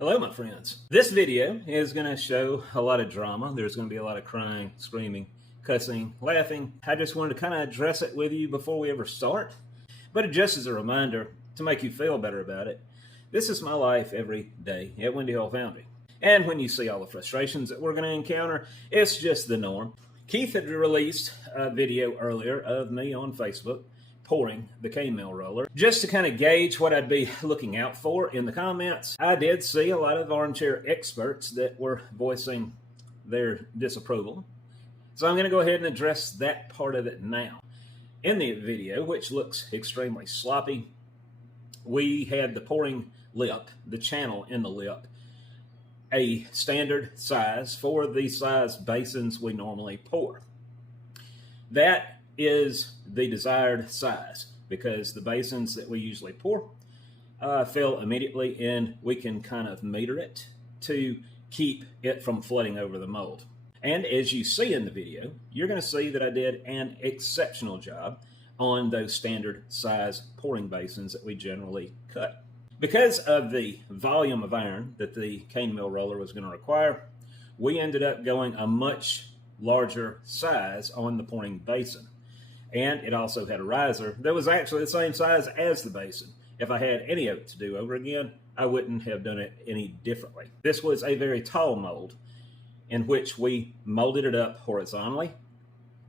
Hello, my friends. This video is going to show a lot of drama. There's going to be a lot of crying, screaming, cussing, laughing. I just wanted to kind of address it with you before we ever start. But just as a reminder to make you feel better about it, this is my life every day at Windy Hill Foundry. And when you see all the frustrations that we're going to encounter, it's just the norm. Keith had released a video earlier of me on Facebook pouring the cane mill roller. Just to kind of gauge what I'd be looking out for in the comments, I did see a lot of armchair experts that were voicing their disapproval. So I'm going to go ahead and address that part of it now. In the video, which looks extremely sloppy, we had the pouring lip, the channel in the lip, a standard size for the size basins we normally pour. That is the desired size because the basins that we usually pour fill immediately, and we can kind of meter it to keep it from flooding over the mold. And as you see in the video, you're going to see that I did an exceptional job on those standard size pouring basins that we generally cut. Because of the volume of iron that the cane mill roller was going to require, we ended up going a much larger size on the pouring basin. And it also had a riser that was actually the same size as the basin. If I had any of it to do over again, I wouldn't have done it any differently. This was a very tall mold in which we molded it up horizontally,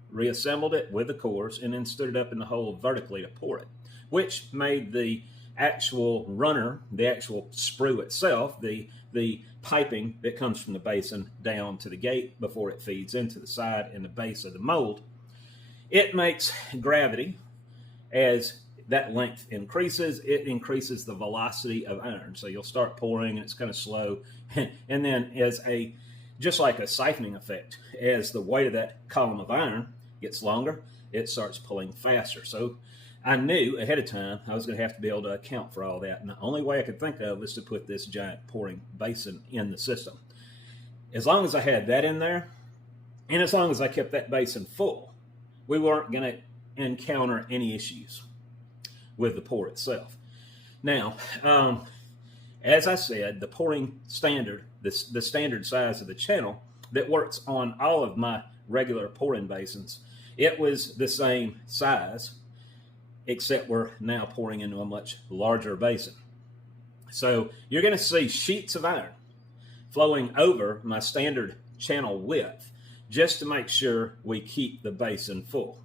reassembled it with the cores, and then stood it up in the hole vertically to pour it, which made the actual runner, the actual sprue itself, the piping that comes from the basin down to the gate before it feeds into the side and the base of the mold. It makes gravity, as that length increases, it increases the velocity of iron. So you'll start pouring and it's kind of slow. And then just like a siphoning effect, as the weight of that column of iron gets longer, it starts pulling faster. So I knew ahead of time I was going to have to be able to account for all that. And the only way I could think of was to put this giant pouring basin in the system. As long as I had that in there, and as long as I kept that basin full, we weren't going to encounter any issues with the pour itself. Now, as I said, the pouring standard, the standard size of the channel that works on all of my regular pouring basins, it was the same size, except we're now pouring into a much larger basin. So you're going to see sheets of iron flowing over my standard channel width, just to make sure we keep the basin full.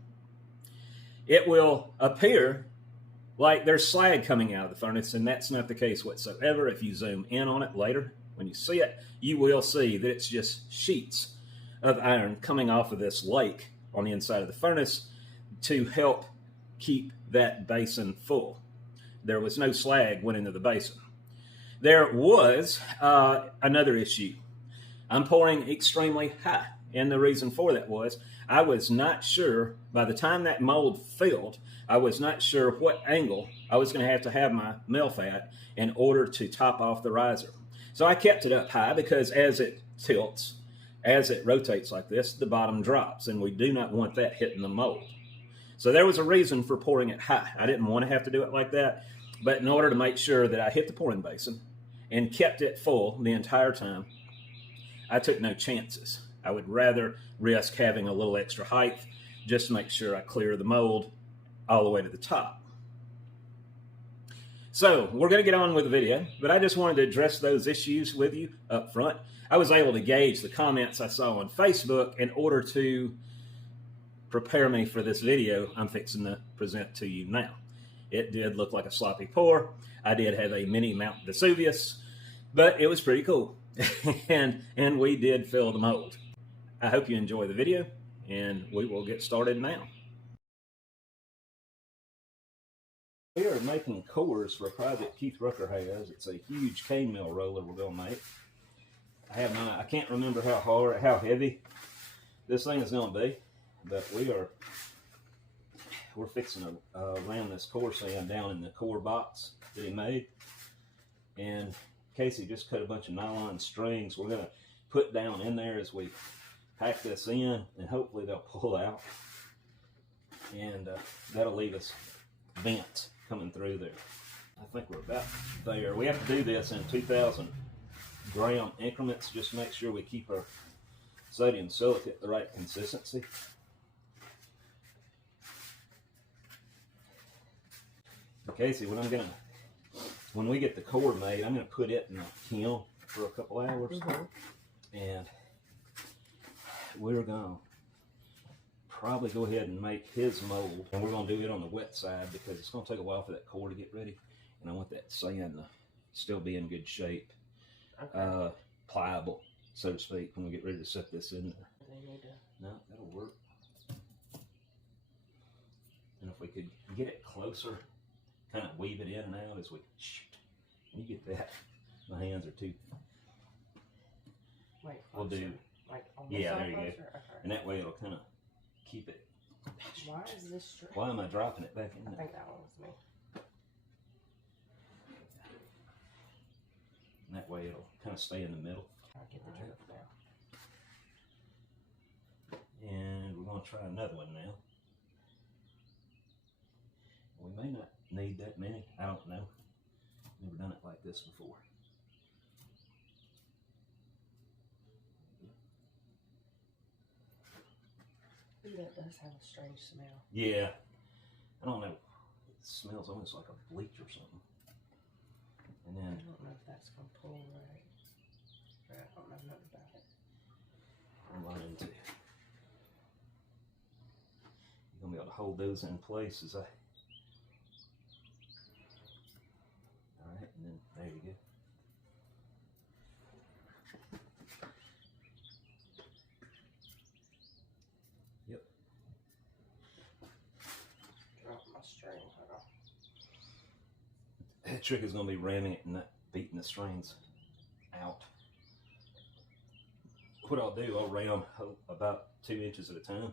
It will appear like there's slag coming out of the furnace, and that's not the case whatsoever. If you zoom in on it later, when you see it, you will see that it's just sheets of iron coming off of this lake on the inside of the furnace to help keep that basin full. There was no slag went into the basin. There was another issue. I'm pouring extremely high. And the reason for that was I was not sure, by the time that mold filled, I was not sure what angle I was going to have my mill fat in order to top off the riser. So I kept it up high because as it tilts, as it rotates like this, the bottom drops, and we do not want that hitting the mold. So there was a reason for pouring it high. I didn't want to have to do it like that, but in order to make sure that I hit the pouring basin and kept it full the entire time, I took no chances. I would rather risk having a little extra height just to make sure I clear the mold all the way to the top. So we're going to get on with the video, but I just wanted to address those issues with you up front. I was able to gauge the comments I saw on Facebook in order to prepare me for this video I'm fixing to present to you now. It did look like a sloppy pour. I did have a mini Mount Vesuvius, but it was pretty cool. and we did fill the mold. I hope you enjoy the video, and we will get started now. We are making cores for a project Keith Rucker has. It's a huge cane mill roller we're going to make. I can't remember how heavy this thing is going to be, but we're fixing to ram this core sand down in the core box that he made. And Casey just cut a bunch of nylon strings we're going to put down in there as we pack this in, and hopefully they'll pull out, and that'll leave us vents coming through there. I think we're about there. We have to do this in 2000 gram increments. Just make sure we keep our sodium silicate the right consistency. Okay, see, when we get the cord made, I'm gonna put it in the kiln for a couple hours, and we're gonna probably go ahead and make his mold, and we're gonna do it on the wet side because it's gonna take a while for that core to get ready, and I want that sand to still be in good shape, pliable, so to speak, when we get ready to set this in there. No, that'll work. And if we could get it closer, kind of weave it in and out as we shoot. You get that? My hands are too. Wait, we'll do. Like yeah, there you go. Okay. And that way it'll kind of keep it. Why is this straight? Why am I dropping it back in there? I think that one was me. And that way it'll kind of stay in the middle. I'll get the drift now. And we're going to try another one now. We may not need that many. I don't know. Never done it like this before. Ooh, that does have a strange smell. Yeah. I don't know. It smells almost like a bleach or something. And then I don't know if that's going to pull right. I don't know nothing about it. I'm learning to. You're going to be able to hold those in place as I. Alright, and then there you go. Yep. Drop my string. Hold on. The trick is going to be ramming it and not beating the strings out. What I'll do, I'll ram about 2 inches at a time.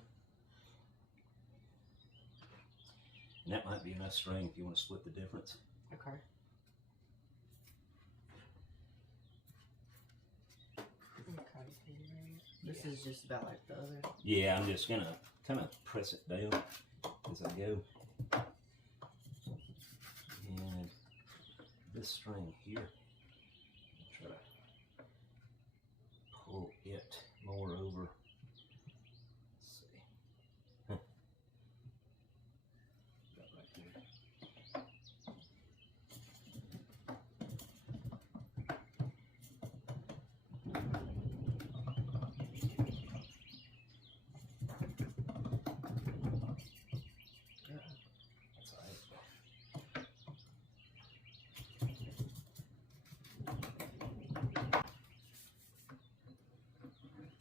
And that might be enough string if you want to split the difference. Okay. This is just about like the other. Yeah, I'm just gonna kind of press it down as I go. And this string here, try to pull it more over. Let's see. About right there.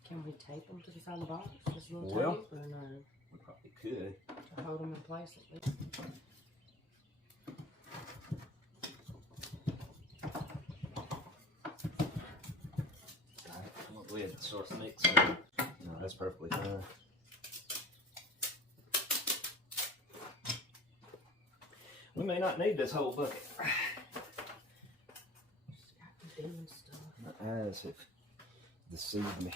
Can we tape them to the side of the box? Just a little Well, tape or no? We probably could. To hold them in place at least. Alright, I'm gonna go ahead and start mixing. No, that's perfectly fine. We may not need this whole bucket. Just got doing stuff. My eyes have deceived me.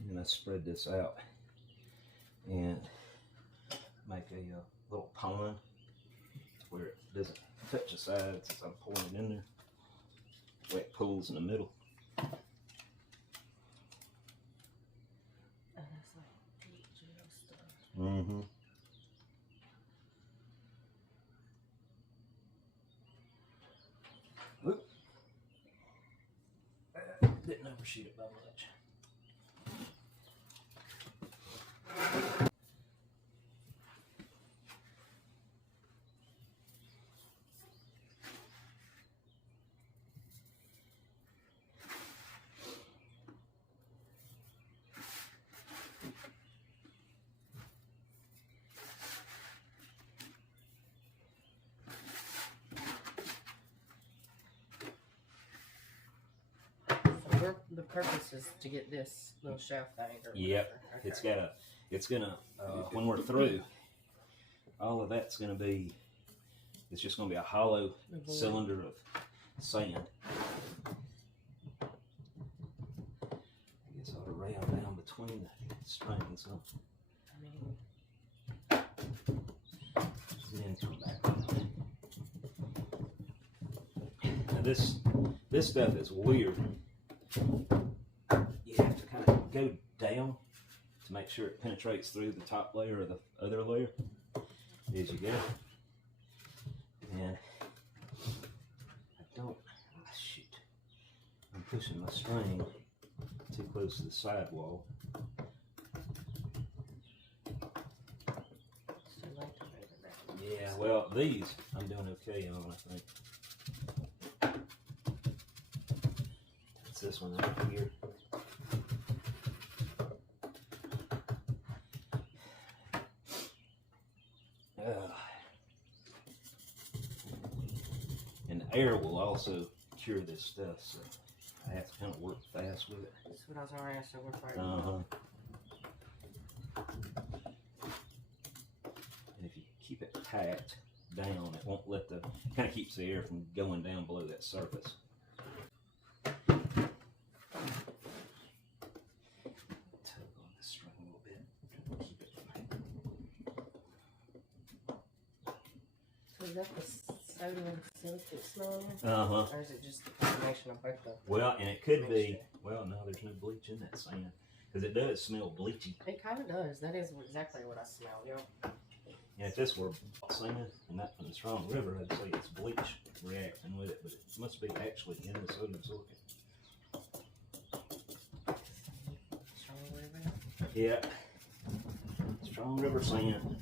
And then I spread this out and make a little pond where it doesn't touch the sides as I'm pouring it in there. Where it pools in the middle. Oh, that's like gel stuff. Mm-hmm. Whoop. Didn't overshoot it by much. The purpose is to get this little shelf thing or Yep. whatever. Okay. It's gonna when we're through, all of that's going to be, it's just going to be a hollow cylinder of sand. I guess I ought to ram down between the strings. Huh? Then come back around. Now this stuff is weird. You have to kind of go down to make sure it penetrates through the top layer or the other layer as you go. And shoot, I'm pushing my string too close to the sidewall. Yeah, well, these I'm doing okay on, I think. It's this one right here. And the air will also cure this stuff, so I have to kind of work fast with it. That's what I was already asking. And if you keep it tight down, it won't let the, kind of keeps the air from going down below that surface. Tug on this string a little bit, keep it tight. So is that the soda and silicate smell? Or is it just the combination of both of them? Well, and it could be, well, no, there's no bleach in that sand, because it does smell bleachy. It kind of does. That is exactly what I smell, yeah. And if this were sand and not from the strong river, I'd say it's bleach reacting with it, but it must be actually in the sodium silicate. Strong river? Yeah. Strong river sand.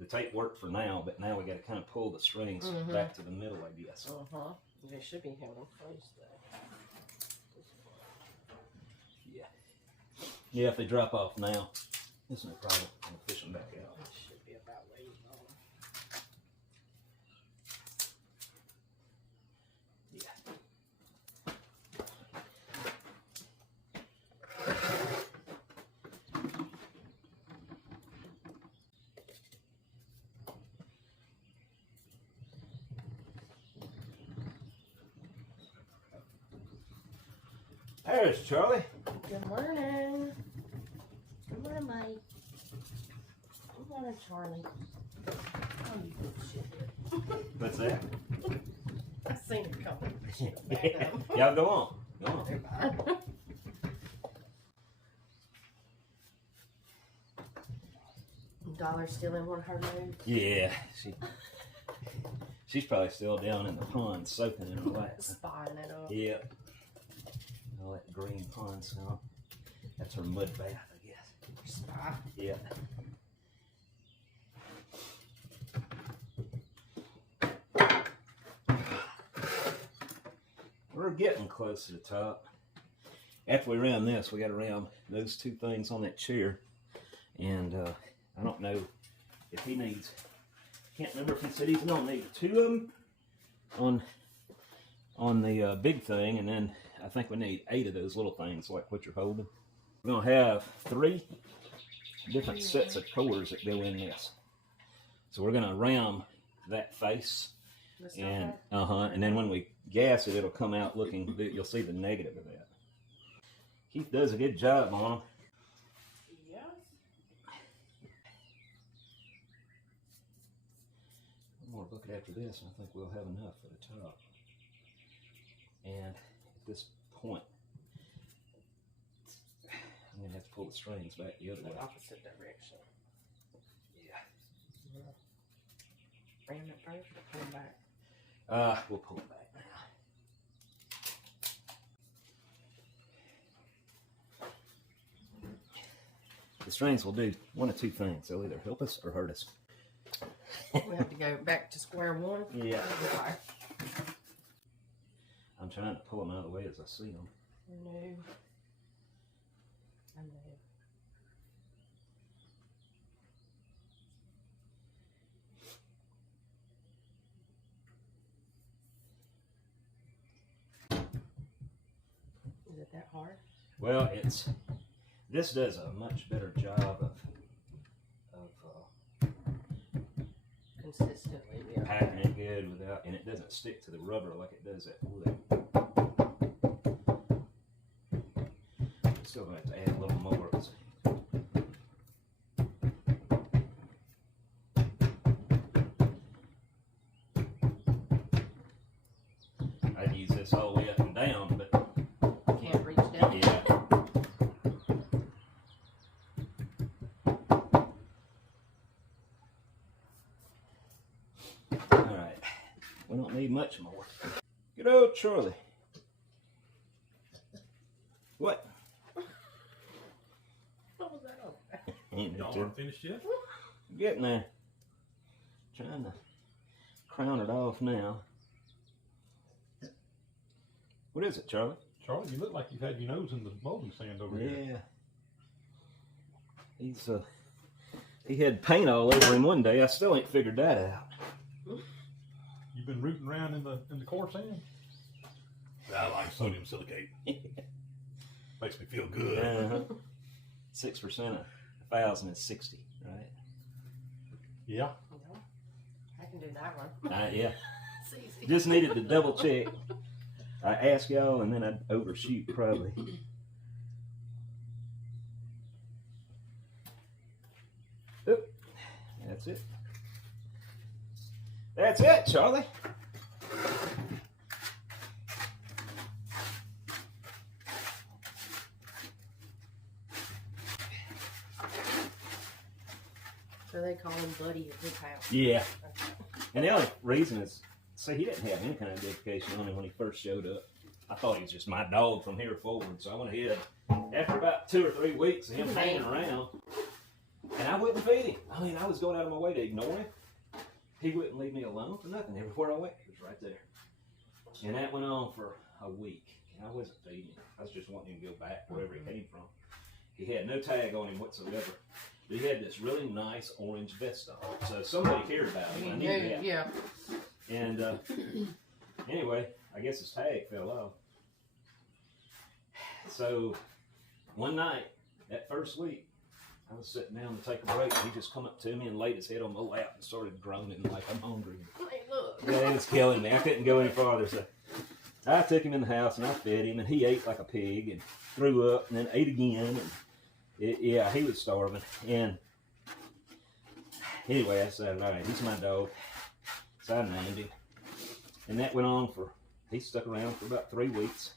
The tape worked for now, but now we got to kind of pull the strings back to the middle, I guess. They should be held in place though. Yeah. Yeah, if they drop off now, it's no problem. I'll fish them back out. It should be about where you want them. There's Charlie. Good morning. Good morning, Mike. Good morning, Charlie. Oh, you good shit. What's that? I seen it coming. Y'all go on. Go on. Dollar's still in one of her moods. Yeah. She's probably still down in the pond soaking in her lap. Spying it up. Yeah. All that green pond smell. That's her mud bath, I guess. Spy. Yeah. We're getting close to the top. After we ram this, we got to ram those two things on that chair. And I don't know if he needs, can't remember if he said he's going to need 2 of them on the big thing, and then I think we need 8 of those little things like what you're holding. We're going to have 3 different sets of cores that go in this. So we're going to ram that face, and and then when we gas it, it'll come out looking, you'll see the negative of that. Keith does a good job on them. Yes. One more bucket after this, and I think we'll have enough for the top. And at this point, I'm going to have to pull the strings back the other way. Opposite direction. Yeah. Ram it first or pull it back? We'll pull it back now. The strings will do one of 2 things. They'll either help us or hurt us. We have to go back to square one? Yeah. Okay. I'm trying to pull them out of the way as I see them. No. I know. Is it that hard? Well, this does a much better job of consistently. Yeah. Packing it good without, and it doesn't stick to the rubber like it does that wood. Still gonna have to add a little more. I'd use this all the way up and down, but can't reach down. Yeah. All right, we don't need much more. Good old Charlie. What? What was that all about? Y'all aren't finished yet? Getting there. Trying to crown it off now. What is it, Charlie? Charlie, you look like you've had your nose in the molding sand over here. Yeah. He had paint all over him one day. I still ain't figured that out. You've been rooting around in the coarse sand? I like sodium silicate. Makes me feel good. 6% of 1,000 is 60, right? Yeah. No, I can do that one. Yeah. It's easy. Just needed to double check. I ask y'all and then I'd overshoot probably. Oop. That's it. That's it, Charlie. So they call him Buddy at his house. Yeah. And the only reason is, see, he didn't have any kind of dedication on him when he first showed up. I thought he was just my dog from here forward. So I went ahead, after about 2 or 3 weeks of him hanging around, and I wouldn't feed him. I mean, I was going out of my way to ignore him. He wouldn't leave me alone for nothing. Everywhere I went, he was right there. And that went on for a week. And I wasn't feeding him. I was just wanting him to go back wherever he came from. He had no tag on him whatsoever. But he had this really nice orange vest on. So somebody cared about him. I knew that. Yeah. And anyway, I guess his tag fell off. So one night, that first week, I was sitting down to take a break, and he just come up to me and laid his head on my lap and started groaning like, I'm hungry. Hey, look. Yeah, it was killing me. I couldn't go any farther. So I took him in the house and I fed him, and he ate like a pig and threw up and then ate again. And yeah, he was starving. And anyway, I said, all right, he's my dog. So I named him. And that went on for, he stuck around for about 3 weeks.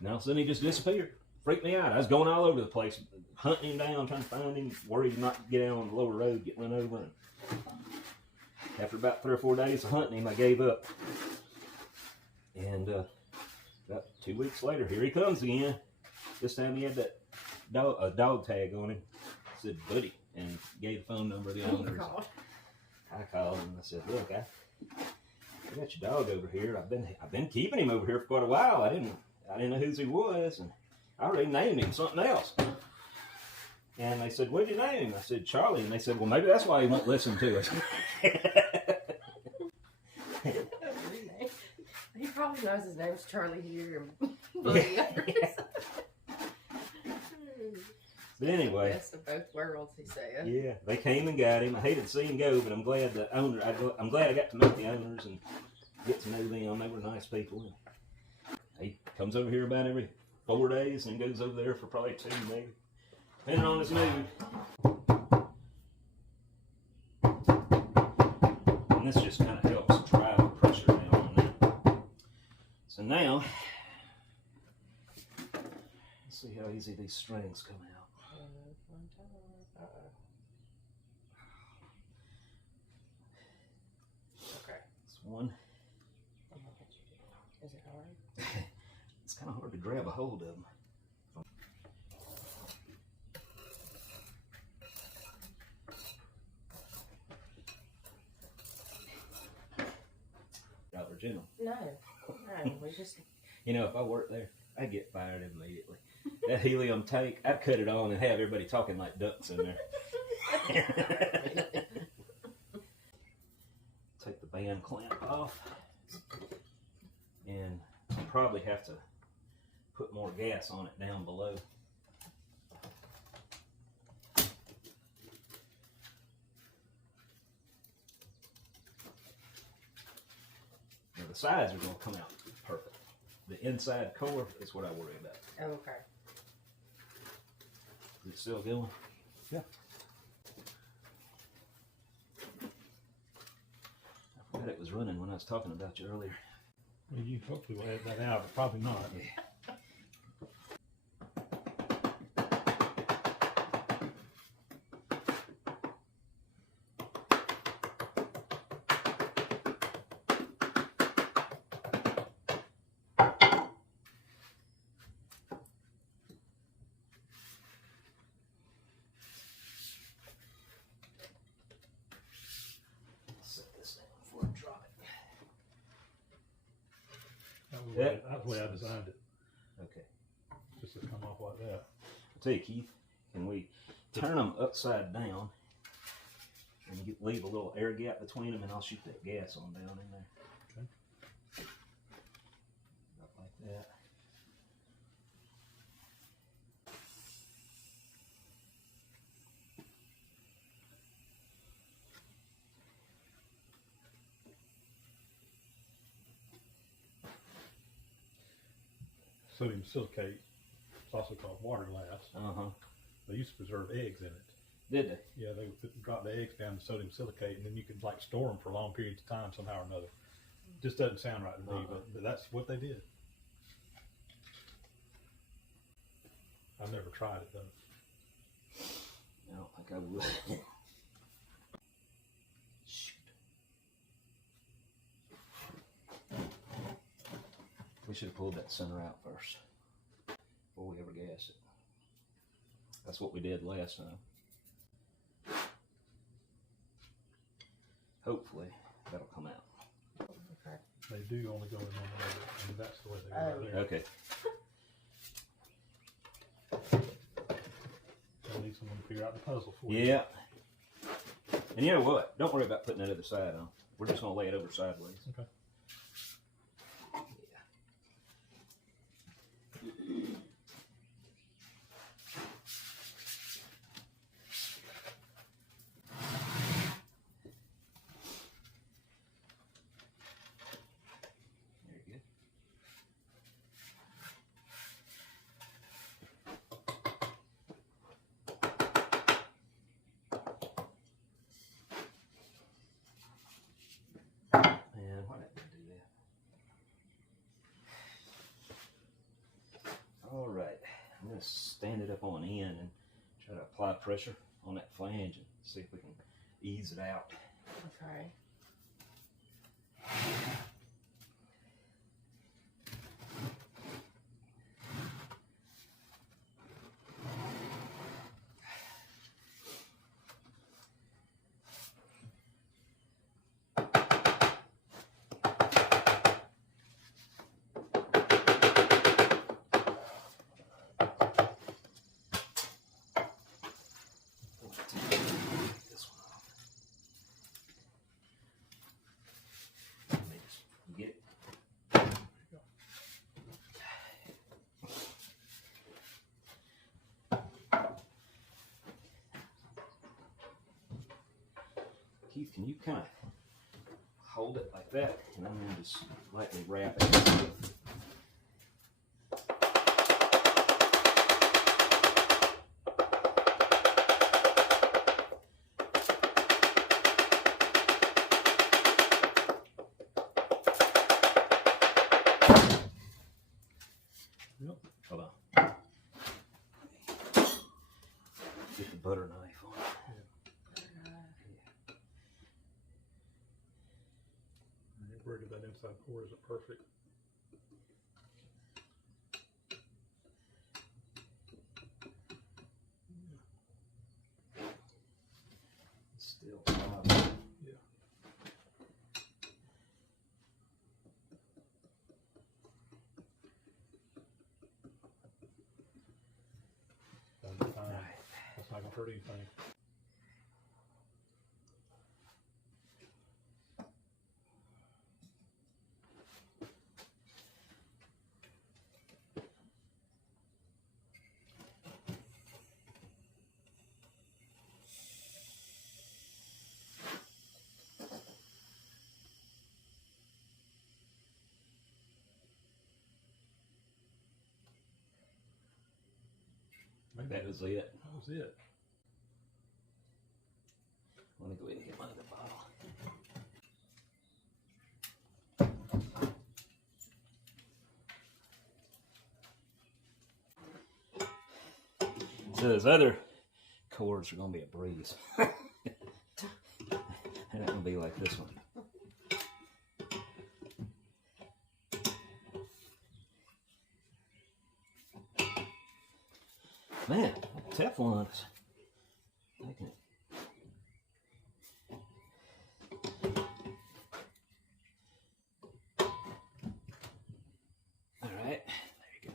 And all of a sudden he just disappeared. Freaked me out. I was going all over the place, hunting him down, trying to find him, worried not to get out on the lower road, get run over. And after about 3 or 4 days of hunting him, I gave up. And about 2 weeks later, here he comes again. This time he had that dog tag on him. It said Buddy, and gave the phone number of the owners. I called him and I said, look, I got your dog over here. I've been keeping him over here for quite a while. I didn't know whose he was, and I already named him something else. And they said, what did you name him? I said, Charlie. And they said, well, maybe that's why he won't listen to us. He probably knows his name's Charlie here and Buddy others. But anyway. Best of both worlds, he said. Yeah, they came and got him. I hated to see him go, but I'm glad I'm glad I got to meet the owners and get to know them. They were nice people. He comes over here about every 4 days and goes over there for probably 2 maybe, depending on his mood. And this just kind of helps drive the pressure down on that. So now, let's see how easy these strings come out. Okay. It's one. Is it hard? It's kind of hard to grab a hold of them. Dollar General. No, we just. You know, if I worked there, I'd get fired immediately. That helium tank, I'd cut it on and have everybody talking like ducks in there. Take the band clamp off, and probably have to put more gas on it down below. the sides are going to come out perfect. The inside core is what I worry about. Okay. Is it still going? Yeah. I forgot it was running when I was talking about you earlier. Well, you hopefully will edit that out, but probably not. Yeah. Set this down before I drop it. That's the way I designed it, Okay. just to come off like that. I'll tell you, Keith, can we turn them upside down and leave a little air gap between them, and I'll shoot that gas on down in there. Okay. About like that. Sodium silicate, it's also called water glass. They used to preserve eggs in it. Did they? Yeah, they would drop the eggs down to sodium silicate, and then you could like store them for long periods of time somehow or another. Just doesn't sound right to me, but that's what they did. I've never tried it though. I don't think I would. Shoot. We should have pulled that center out first before we ever gas it. That's what we did last time. Hopefully that'll come out. Okay. They do only go in one way, and that's the way they go right there. Okay. So I need someone to figure out the puzzle for you. Yeah. And you know what? Don't worry about putting that other side on. We're just going to lay it over sideways. Okay. Very good. And why did I do that? All right, I'm going to stand it up on end and try to apply pressure on that flange and see if we can ease it out. Okay. This one off. You get it? Keith, can you kind of hold it like that, and I'm going to just lightly wrap it. Yep. Hold on. Get the butter knife on. Where did that inside core? Is it perfect? Still. Yeah. Done fine. Right. That's not gonna hurt anything. That was it. That was it. Let me go ahead and get my other bottle. So those other cords are going to be a breeze. They're not going to be like this one. Man, Teflon is taking it. All right, there you go.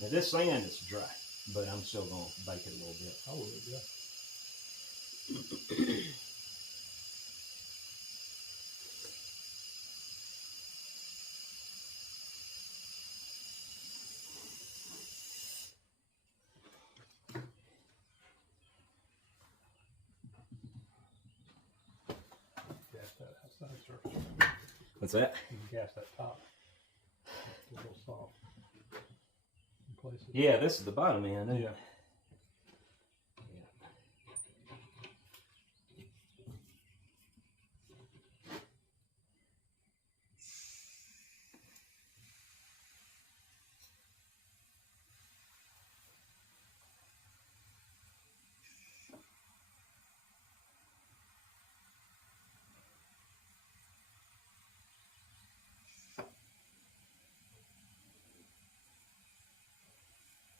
Now this sand is dry, but I'm still going to bake it a little bit. I would, yeah. Gas that outside surface. What's that? You can gas that top. It's a little soft. In places. Yeah, this is the bottom end. Yeah.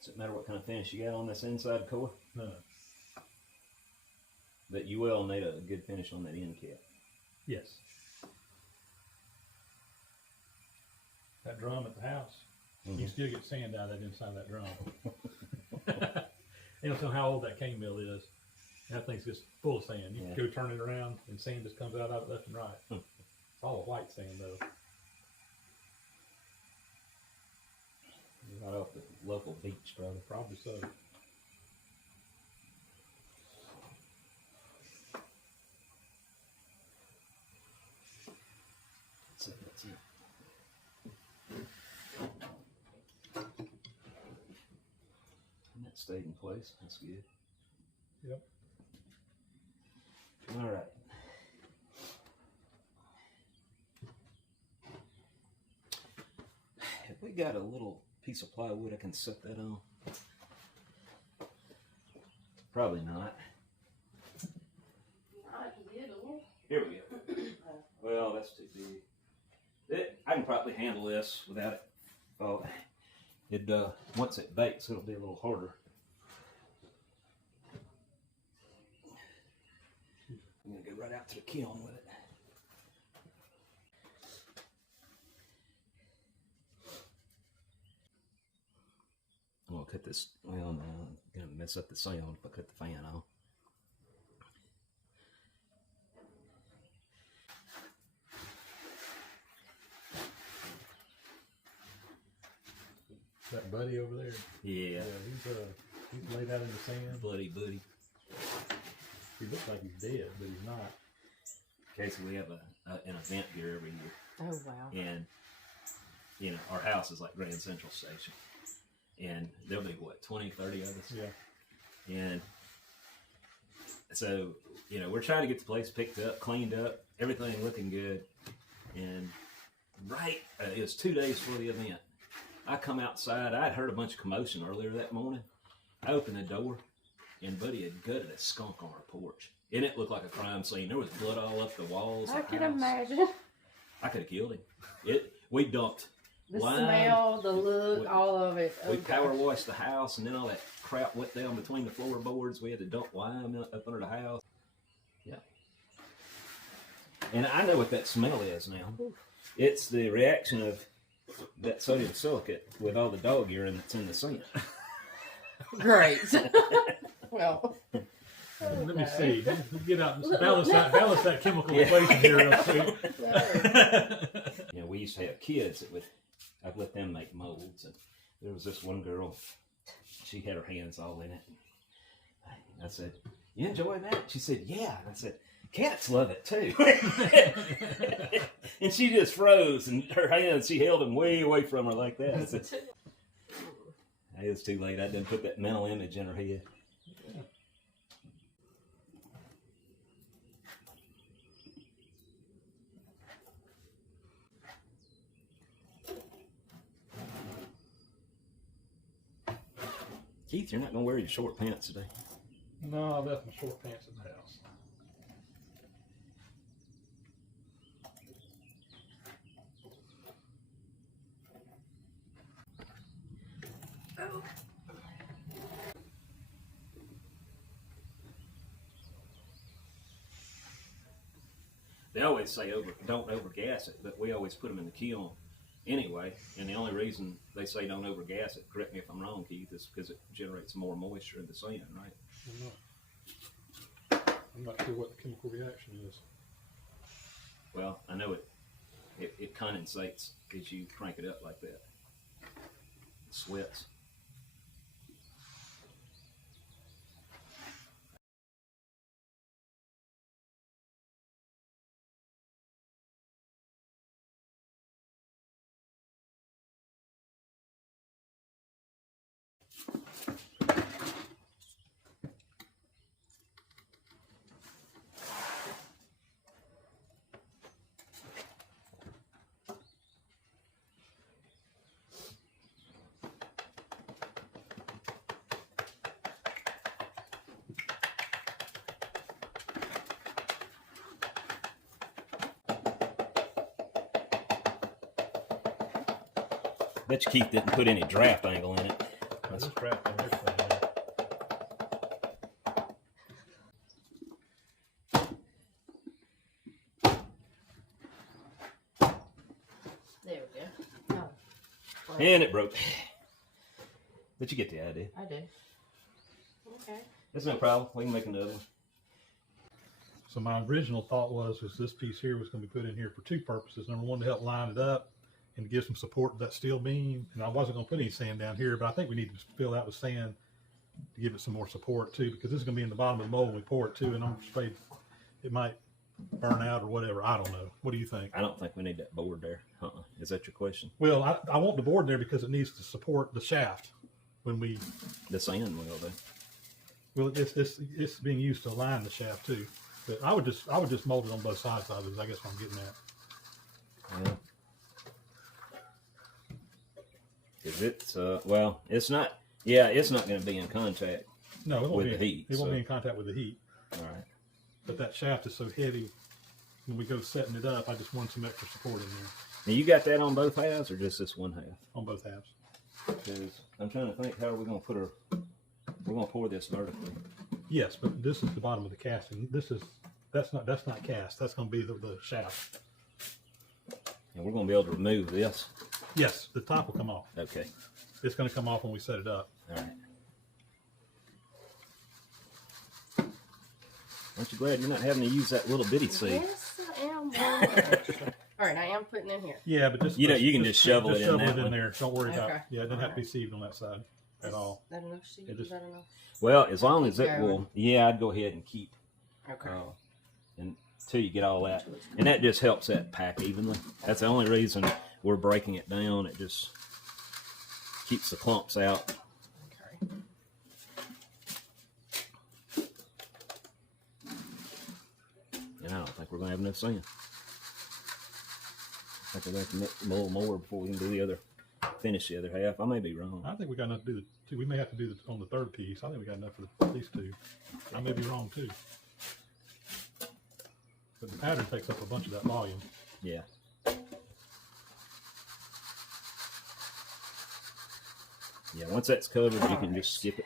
Does it matter what kind of finish you got on this inside core? No. But you will need a good finish on that end cap. Yes. That drum at the house, you can still get sand out of that inside of that drum. You don't know how old that cane mill is. That thing's just full of sand. You can go turn it around and sand just comes out of it left and right. It's all white sand though. Right off the local beach, probably. Probably so. That's it. That's it. And that stayed in place. That's good. Yep. All right. Have we got a little piece of plywood I can set that on? Probably not. Here we go. Well, that's too big. I can probably handle this without it. Oh, once it bakes, it'll be a little harder. I'm gonna go right out to the kiln with it. I'm gonna cut this. Well, no, I'm gonna mess up the sound if I cut the fan on. That buddy over there. Yeah. He's laid out in the sand. Bloody buddy. He looks like he's dead, but he's not. Okay, so we have an event here every year. Oh, wow. And, you know, our house is like Grand Central Station. And there'll be, what, 20, 30 of us? Yeah. And so, you know, we're trying to get the place picked up, cleaned up, everything looking good. And it was 2 days before the event. I come outside. I'd heard a bunch of commotion earlier that morning. I opened the door, and Buddy had gutted a skunk on our porch. And it looked like a crime scene. There was blood all up the walls. I can imagine. I could have killed him. We dumped The lime, smell, the look, all of it. we power washed the house, and then all that crap went down between the floorboards. We had to dump lime up under the house. Yeah. And I know what that smell is now. It's the reaction of that sodium silicate with all the dog urine that's in the sink. Great. Well. Let me see. Get out and balance that chemical equation here real quick. You know, we used to have kids that would I've let them make molds. And there was this one girl, she had her hands all in it. I said, "You enjoy that?" She said, "Yeah." And I said, "Cats love it too." And she just froze, and her hands, she held them way away from her like that. I said, it was too late. I didn't put that mental image in her head. Keith, you're not going to wear your short pants today. No, I left my short pants in the house. They always say don't overgas it, but we always put them in the kiln anyway. And the only reason they say don't overgas it, correct me if I'm wrong, Keith, is because it generates more moisture in the sand, right? I'm not sure what the chemical reaction is. Well, I know it condensates as you crank it up like that. It sweats. Bet you Keith didn't put any draft angle in it. That's crap on everything. There we go. Oh. And it broke. But you get the idea. I did. Okay. That's no problem. We can make another one. So my original thought was this piece here was going to be put in here for two purposes. Number one, to help line it up and give some support to that steel beam. And I wasn't going to put any sand down here, but I think we need to fill that with sand to give it some more support too, because this is going to be in the bottom of the mold when we pour it too, and I'm afraid it might burn out or whatever. I don't know. What do you think? I don't think we need that board there. Is that your question? Well, I want the board there because it needs to support the shaft when we... The sand will do. Well, it's being used to align the shaft too. But I would just mold it on both sides of it. I guess what I'm getting at. Yeah. Is it? Well, it's not. Yeah, it's not going to be in contact. No, it won't with be. The heat. It won't be in contact with the heat. All right. But that shaft is so heavy. When we go setting it up, I just want some extra support in there. Now you got that on both halves, or just this one half? On both halves. Because I'm trying to think, how are we going to put our? We're going to pour this vertically. Yes, but this is the bottom of the casting. That's not cast. That's going to be the shaft. And we're going to be able to remove this. Yes, the top will come off. Okay. It's going to come off when we set it up. All right. Aren't you glad you're not having to use that little bitty seed? Yes, I am. All right, I am putting in here. Yeah, but just you can just shovel it in that one. there. Don't worry about it. Okay. Yeah, it doesn't have to be sieved on that side at all. Is that enough seed? It just- Is that enough? Well, as long as it Keep will. going. Yeah, I'd go ahead and keep. Okay. Until you get all that, and that just helps that pack evenly. That's the only reason we're breaking it down. It just keeps the clumps out. Okay. And I don't think we're going to have enough sand. I think we're going to have to mix a little more before we can do the other, finish the other half. I may be wrong. I think we got enough to do the two. We may have to do on the third piece. I think we got enough for these two. I may be wrong too. But the pattern takes up a bunch of that volume. Yeah. Yeah, once that's covered, you can just skip it.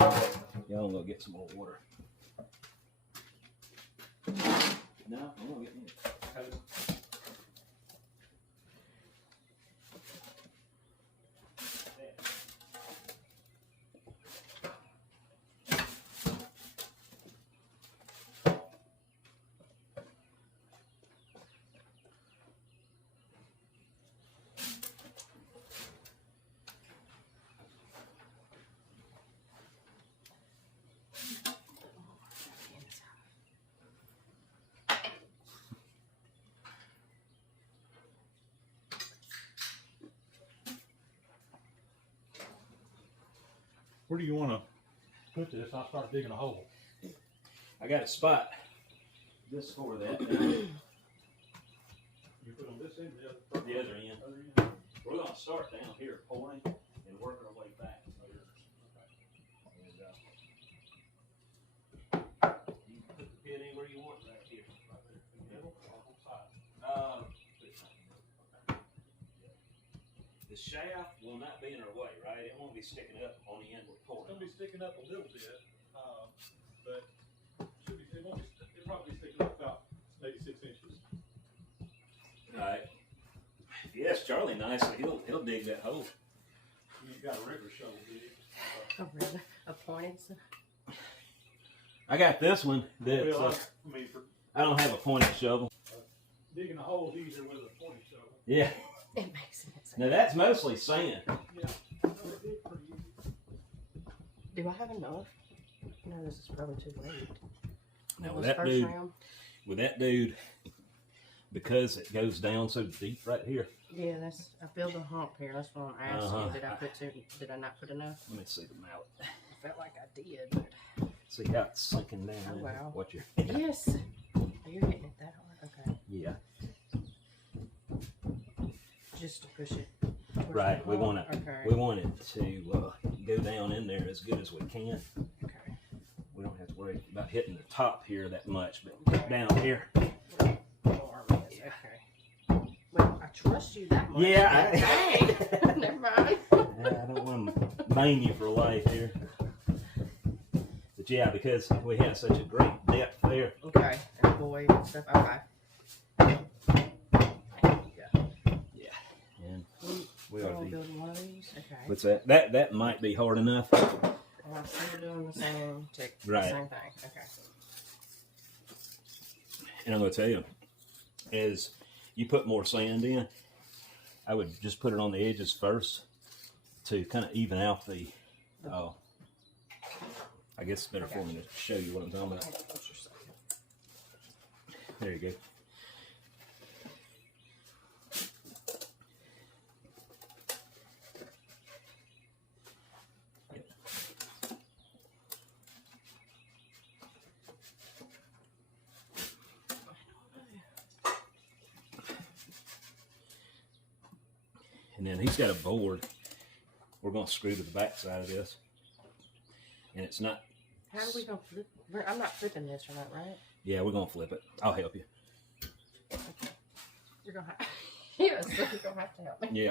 Y'all gonna go get some more water. No, I'm gonna get more. Where do you want to put this? I'll start digging a hole. I got a spot just for that. You put on this end, The other end. We're going to start down here pouring and work our way back. You can put the pit anywhere you want right here. Right there. Middle, on both sides. The shaft will not be in our way, right? It won't be sticking up on the end we're It's pouring. going to be sticking up a little bit, but it'll probably be sticking up about maybe 6 inches. Right. If you ask Charlie nicely, he'll dig that hole. You've got a regular shovel, do you? A pointed. I got this one. That's, I don't have a pointed shovel. Digging a hole is easier with a pointed shovel. Yeah. It makes sense. Now that's mostly sand. Yeah. Do I have enough? No, this is probably too late. Now With that dude, because it goes down so deep right here. Yeah, I feel the hump here. That's why I'm asking. Did I not put enough? Let me see the mallet. I felt like I did, but See how it's sinking down. Oh, wow. Watch your. yes. Oh, you're hitting it that hard. Okay. Yeah. Just to push it. Right. We want Okay. it to go down in there as good as we can. Okay. We don't have to worry about hitting the top here that much, but down here. Okay. Well, I trust you that much. Yeah. Dang. Never mind. I don't want to maim you for life here. But yeah, because we have such a great depth there. Okay. And boy and stuff. Okay. Yeah. And we ought to be. Building one of these. Okay. What's that? That might be hard enough. Oh, I see we're doing the same Right. same thing. Okay. And I'm going to tell you, as you put more sand in, I would just put it on the edges first to kind of even out the. I guess it's better for me to show you what I'm talking about. There you go. And then he's got a board. We're going to screw to the back side of this. And it's not. How are we going to flip? I'm not flipping this or not, right? Yeah, we're going to flip it. I'll help you. Okay. You're going to have yes, you're going to have to help me. Yeah.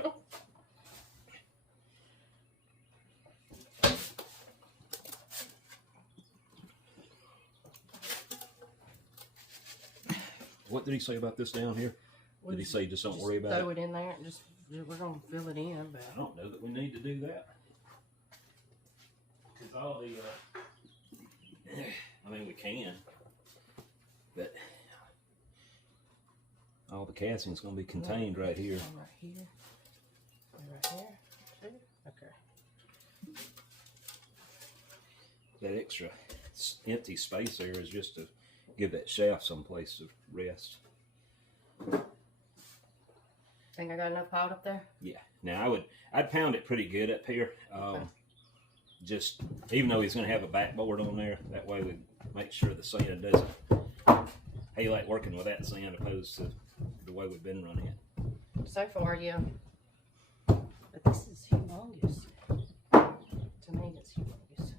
What did he say about this down here? Did he say just don't worry about it? Throw it in there and just we're going to fill it in. But I don't know that we need to do that. Because all the, I mean, we can, but all the casting's going to be contained right here. Right here. And right here. Too. Okay. That extra empty space there is just to give that shaft some place to rest. Think I got enough piled up there? Yeah. Now I'd pound it pretty good up here. Just even though he's going to have a backboard on there, that way we make sure the sand doesn't. He like working with that sand opposed to the way we've been running it. So far, yeah. But this is humongous. To me, it's humongous.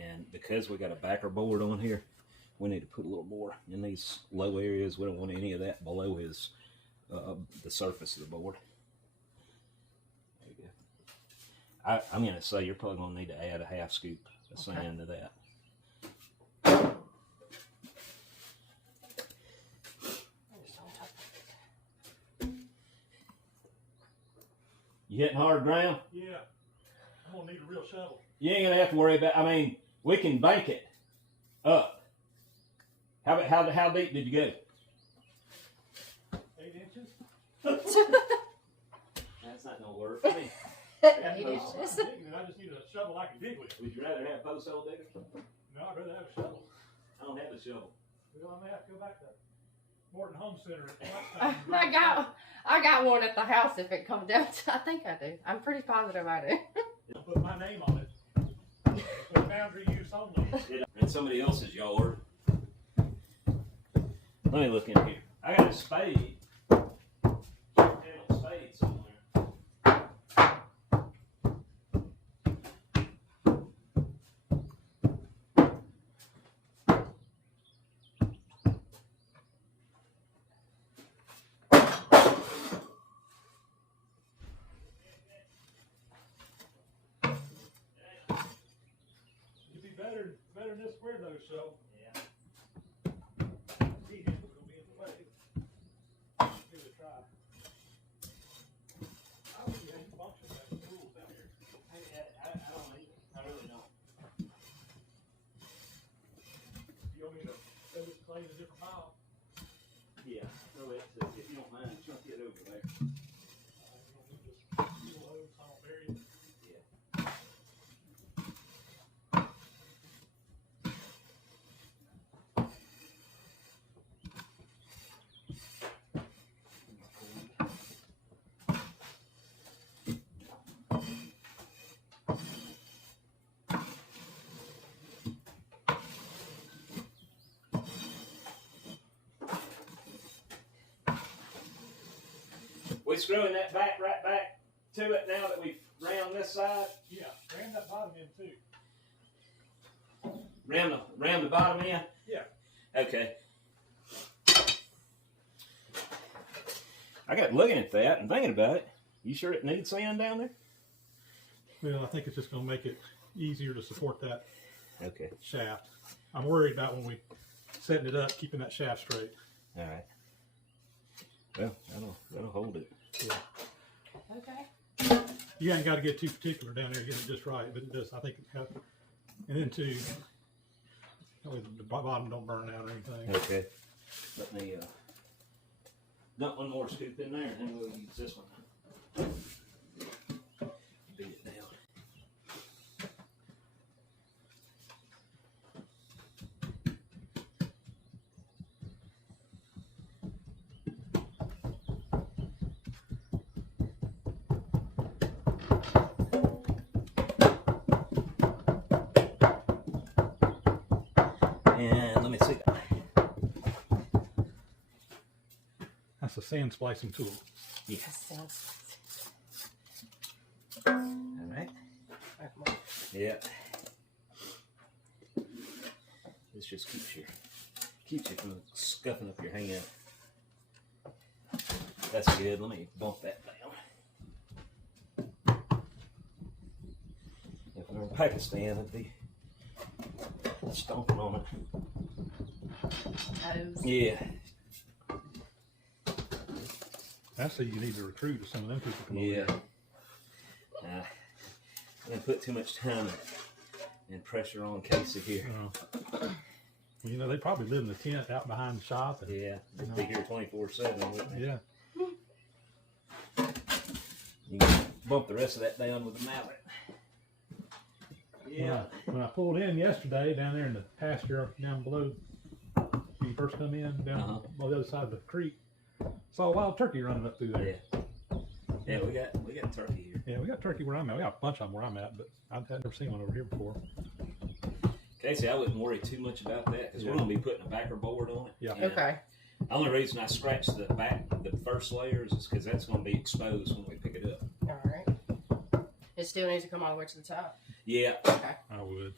And because we got a backer board on here, we need to put a little more in these low areas. We don't want any of that below his the surface of the board. There you go. I'm going to say you're probably going to need to add a half scoop of sand to that. You hitting hard ground? Yeah. I'm going to need a real shovel. You ain't going to have to worry about, I mean, we can bank it up. How deep did you go? 8 inches. That's not gonna work for me. 8 inches. I just need a shovel I can dig with. Would you rather have post hole digger? No, I'd rather have a shovel. I don't have a shovel. Well, I may have to go back there. Morton Home Center at lunchtime. I got one at the house if it comes down to, I think I do. I'm pretty positive I do. Put my name on it. Put Foundry use only. In somebody else's yard. Let me look in here. I got a spade. Spade somewhere. You'd be better than this weirdo show. Yeah. He was gonna be in the way. Give it a try. I don't see any function of the tools down here. I don't either. I really don't. You want me to throw this clay in a different pile? Yeah. Throw it, if you don't mind, chunk it over there. Just seal those, I don't bury it. Yeah. We screwing that back right back to it now that we've round this side. Yeah, ram that bottom in too. Ram the bottom in. Yeah. Okay. I got looking at that and thinking about it. You sure it needs sand down there? Well, I think it's just going to make it easier to support that Okay. shaft. I'm worried about when we setting it up, keeping that shaft straight. All right. Well, that'll hold it. Yeah. Okay. You ain't got to get too particular down there, get it just right, but it does. I think it helps. And then too, that way the bottom don't burn out or anything. Okay. Let me dump one more scoop in there, and then we'll use this one. Beat it down. And let me see. That's a sand splicing tool. Yeah. That sounds All right. Yeah. This just keeps you from scuffing up your hand. That's good. Let me bump that down. If we were in Pakistan, I'd be stomping on it. toes. Yeah. Actually, you need to recruit some of them people. Come Yeah. over I didn't put too much time and pressure on Casey here. here. You know, they probably live in the tent out behind the shop. And, Yeah, they'd be here 24/7, wouldn't they? yeah. You can bump the rest of that down with a mallet. Yeah. When I pulled in yesterday down there in the pasture down below, when you first come in down on the other side of the creek, saw a wild turkey running up through there. Yeah, we got turkey here. Yeah, we got turkey where I'm at. We got a bunch of them where I'm at, but I've never seen one over here before. Casey, I wouldn't worry too much about that because we're going to be putting a backer board on it. Yeah. And Okay. The only reason I scratched the first layers is because that's going to be exposed when we pick it up. All right. It still needs to come all the way to the top. Yeah. Okay. I would.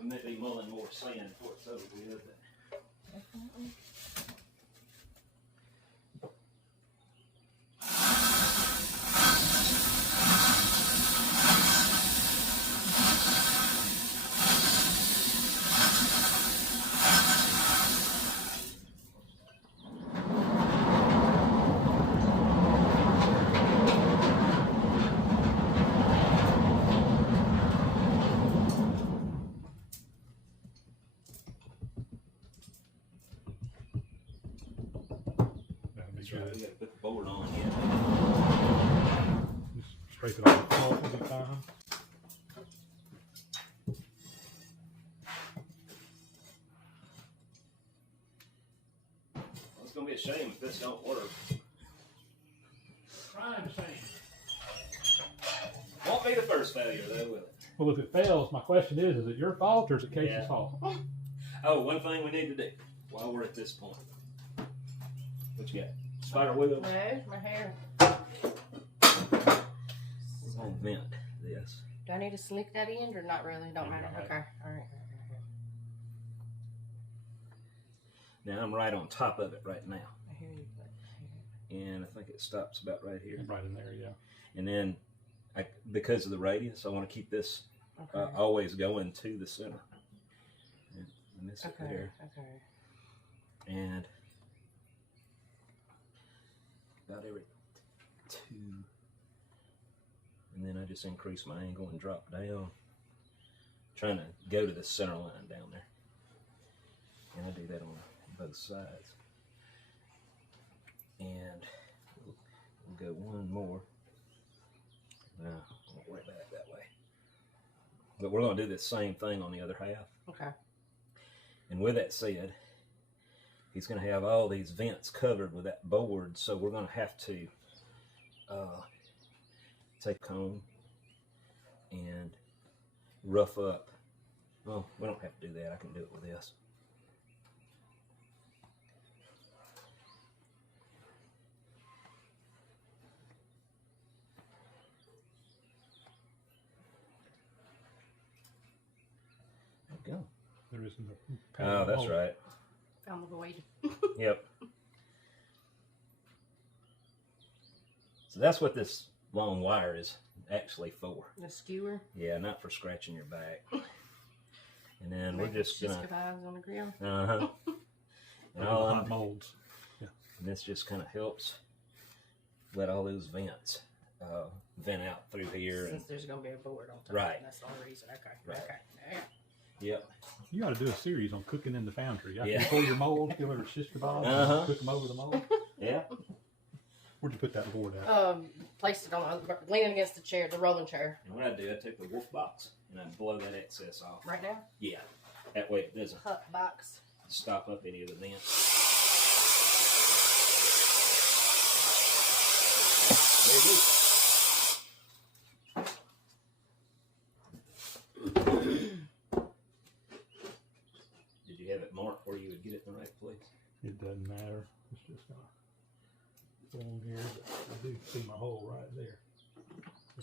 We may be mulling more sand before it's over with. That'd be That's right. We good. got to put the board on here. Just scrape it off will be fine. gonna be a shame if this don't work. Trying to change. Won't be the first failure though, will it? Well, if it fails, my question is it your fault or is it Casey's fault? Oh, one thing we need to do while we're at this point. What you got? Spider wheel? No, my hair. We're gonna vent this. Do I need to slick that end or not really? Don't matter. Right. Okay. All right. Now I'm right on top of it right now. I hear you. And I think it stops about right here. Right in there, yeah. And then, because of the radius, I want to keep this Okay. always going to the center. And this Okay. up there. Okay. And about every 2. And then I just increase my angle and drop down. Trying to go to the center line down there. And I do that on both sides. And we'll go one more. No, I won't worry back that way. But we're going to do the same thing on the other half. Okay. And with that said, he's going to have all these vents covered with that board, so we're going to have to take a comb and rough up. Well, we don't have to do that. I can do it with this. There we go. There isn't a Oh, that's right. Found the void. Yep. So that's what this long wire is actually for. The skewer. Yeah, not for scratching your back. And then we're Make just gonna. Cisco eyes on the grill. And all all hot molds. and this just kind of helps let all those vents vent out through here. Since And there's going to be a board on top. Right. That's the only reason. Okay. Right. Okay. Yeah. yep. You got to do a series on cooking in the foundry. After Yeah. you pull your mold, give it a sister bob, Uh-huh. cook them over the mold. Yeah. Where'd you put that board at? Placed it on leaning against the chair, the rolling chair. And what I do, I take the wolf box and I blow that excess off. Right now. Yeah. That way it doesn't Hut box. stop up any of the vents. There it is. Did you have it marked where you would get it in the right place? It doesn't matter. It's just gonna go on here. But I do see my hole right there.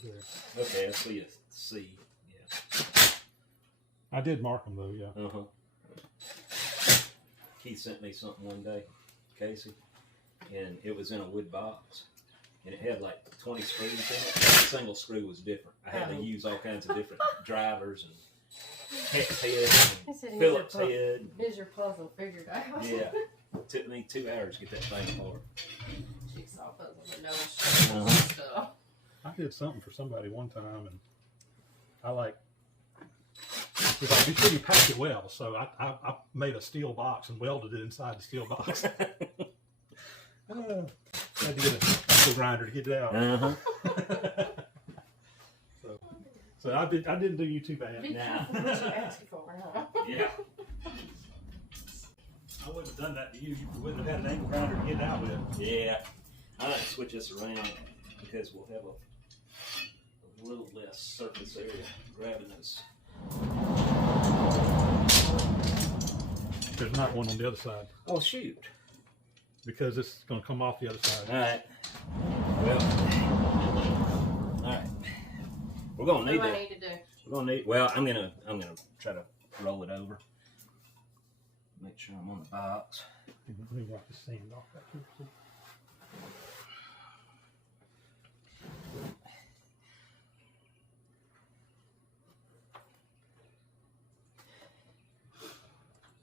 There. Okay, I see a C. Yeah. I did mark them though. Yeah. Uh-huh. Keith sent me something one day, Casey, and it was in a wood box, and it had like 20 screws in it. Every single screw was different. I had to use all kinds of different drivers and hex head and Phillips head. Here's your puzzle figured out. Yeah. It took me 2 hours to get that thing apart. Jigsaw puzzle with no Uh-huh. stuff. I did something for somebody one time, and I like. Be sure you pack it well. So I made a steel box and welded it inside the steel box. Had to get a knuckle grinder to get it out. Uh-huh. So I didn't do you too bad. Be careful what you ask for, huh? Yeah. I wouldn't have done that to you. You wouldn't have had an angle grinder to get it out with. Yeah. I like to switch this around because we'll have a little less surface area grabbing this. There's not one on the other side Oh, shoot. because it's going to come off the other side. All right. Well, all right. We're gonna What need do I to. need to do? We're gonna need. Well, I'm gonna try to roll it over. Make sure I'm on the box. Let me wipe the sand off back here.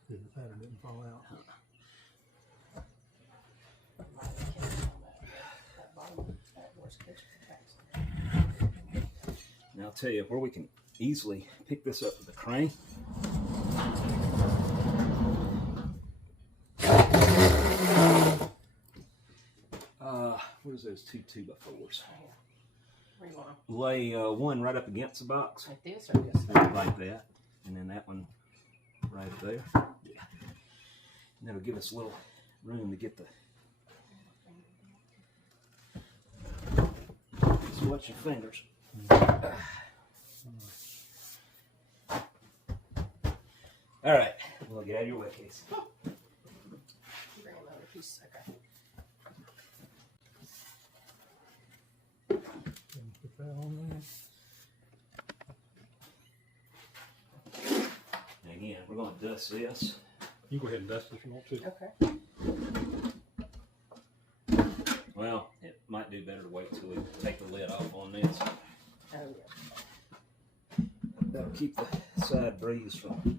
See? The pattern didn't fall out. Now I'll tell you where we can easily pick this up with a crane. What is those 2 2x4s? Where you want 'em? Lay one right up against the box, Like this or this? like that, and then that one right up there. Yeah. And that'll give us a little room to get the. So watch your fingers. All right, we'll get out of your way, Casey. Bring another piece. Okay. Put that on there. And again, we're going to dust this. You can go ahead and dust it if you want to. Okay. Well, it might do better to wait till we take the lid off on this. Oh, yeah. That'll keep the side breeze from.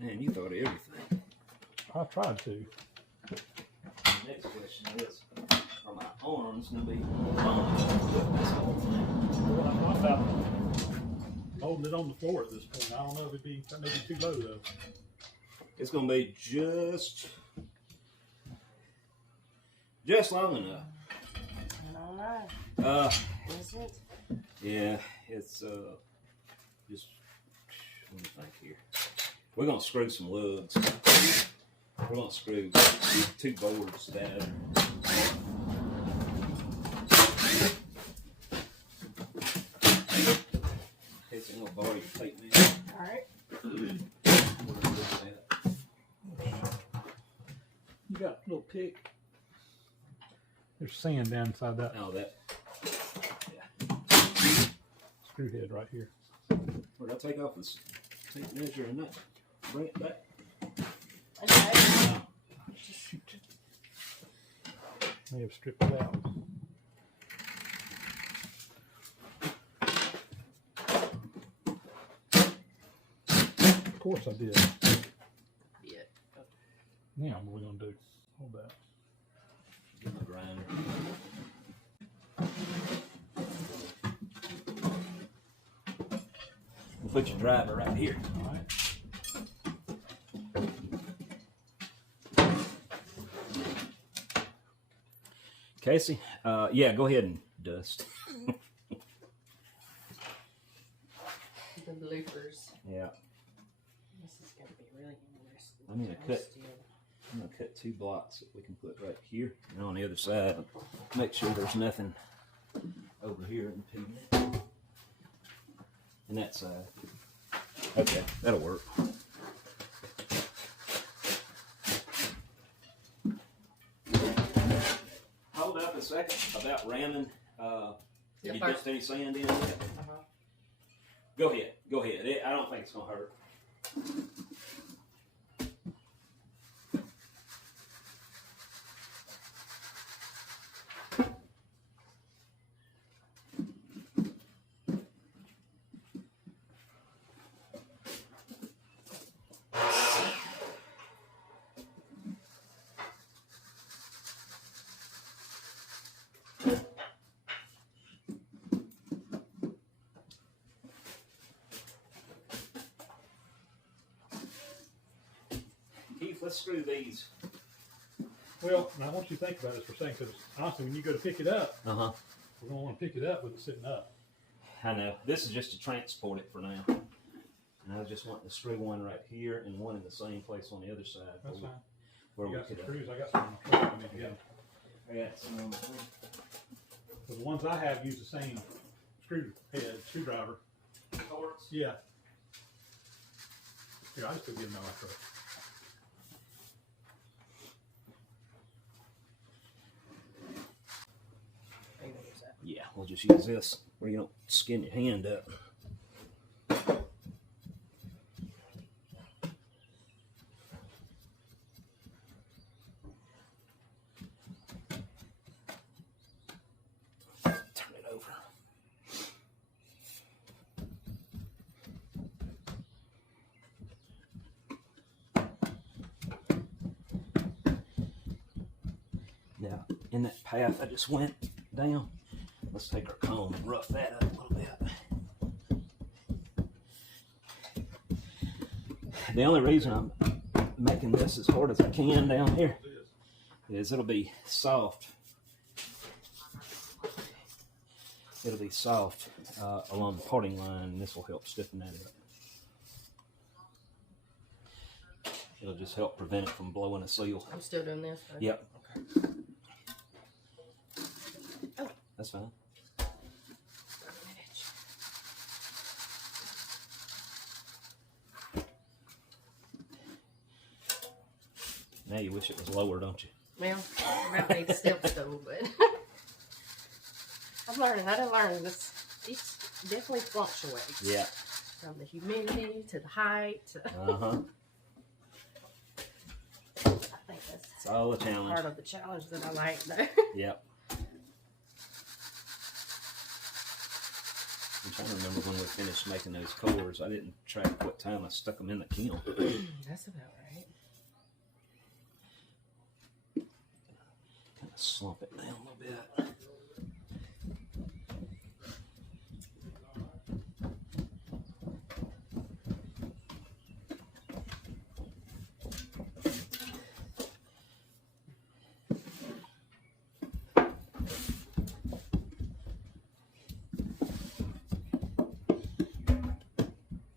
Man, you thought of everything. I tried to. The next question is, are my arms going to be long with this whole thing? Well, I thought about holding it on the floor at this point. I don't know if that may be too low though. It's going to be just long enough. I don't know. Is it? Yeah, it's just. Let me think here. We're gonna screw some lugs. We're gonna screw 2 boards together. Okay, so I'm gonna borrow your tape measure. All right. You got a little pick? There's sand down inside that No, that. screw head right here. Where did I take off this tape measure and that? Bring it back. Okay. Shoot. May have stripped it out. Of course I did. Yeah. Now what are we gonna do? Hold that. Get my grinder. We'll put your driver right here. All right. Casey, yeah, go ahead and dust. The bloopers. Yeah, This is going to be really interesting. I'm gonna cut 2 blocks that we can put right here and on the other side. Make sure there's nothing over here impeding it. And that side. Okay, that'll work. Hold up a second about ramming. Have you dipped any sand in yet? Uh-huh. Go ahead. I don't think it's gonna hurt. Keith, let's screw these. Well, now I want you to think about this for a second, because honestly, when you go to pick it up, Uh-huh. we're gonna want to pick it up with it sitting up. I know. This is just to transport it for now. And I just want to screw one right here and one in the same place on the other side. That's fine. Where You we got some could, screws. I got some in the truck I need to get. I got some on the thing. But the ones I have use the same screwdriver. Torts. Yeah. Here, I just go get them out of my truck. Yeah, we'll just use this where you don't skin your hand up. Turn it over. Now, in that path I just went down, let's take our comb and rough that up a little bit. The only reason I'm making this as hard as I can down here is it'll be soft. It'll be soft along the parting line, and this will help stiffen that up. It'll just help prevent it from blowing a seal. I'm still doing this. Right? Yep. Okay. Oh, That's fine. Now you wish it was lower, don't you? Well, I might need a step stool, but I'm learning. I done learned this. It definitely fluctuates. Yeah. From the humidity to the height. Uh-huh. I think that's It's all a challenge. part of the challenge that I like, though. Yep. I'm trying to remember when we finished making those cores. I didn't track what time I stuck them in the kiln. That's about right. Kind of slump it down a little bit.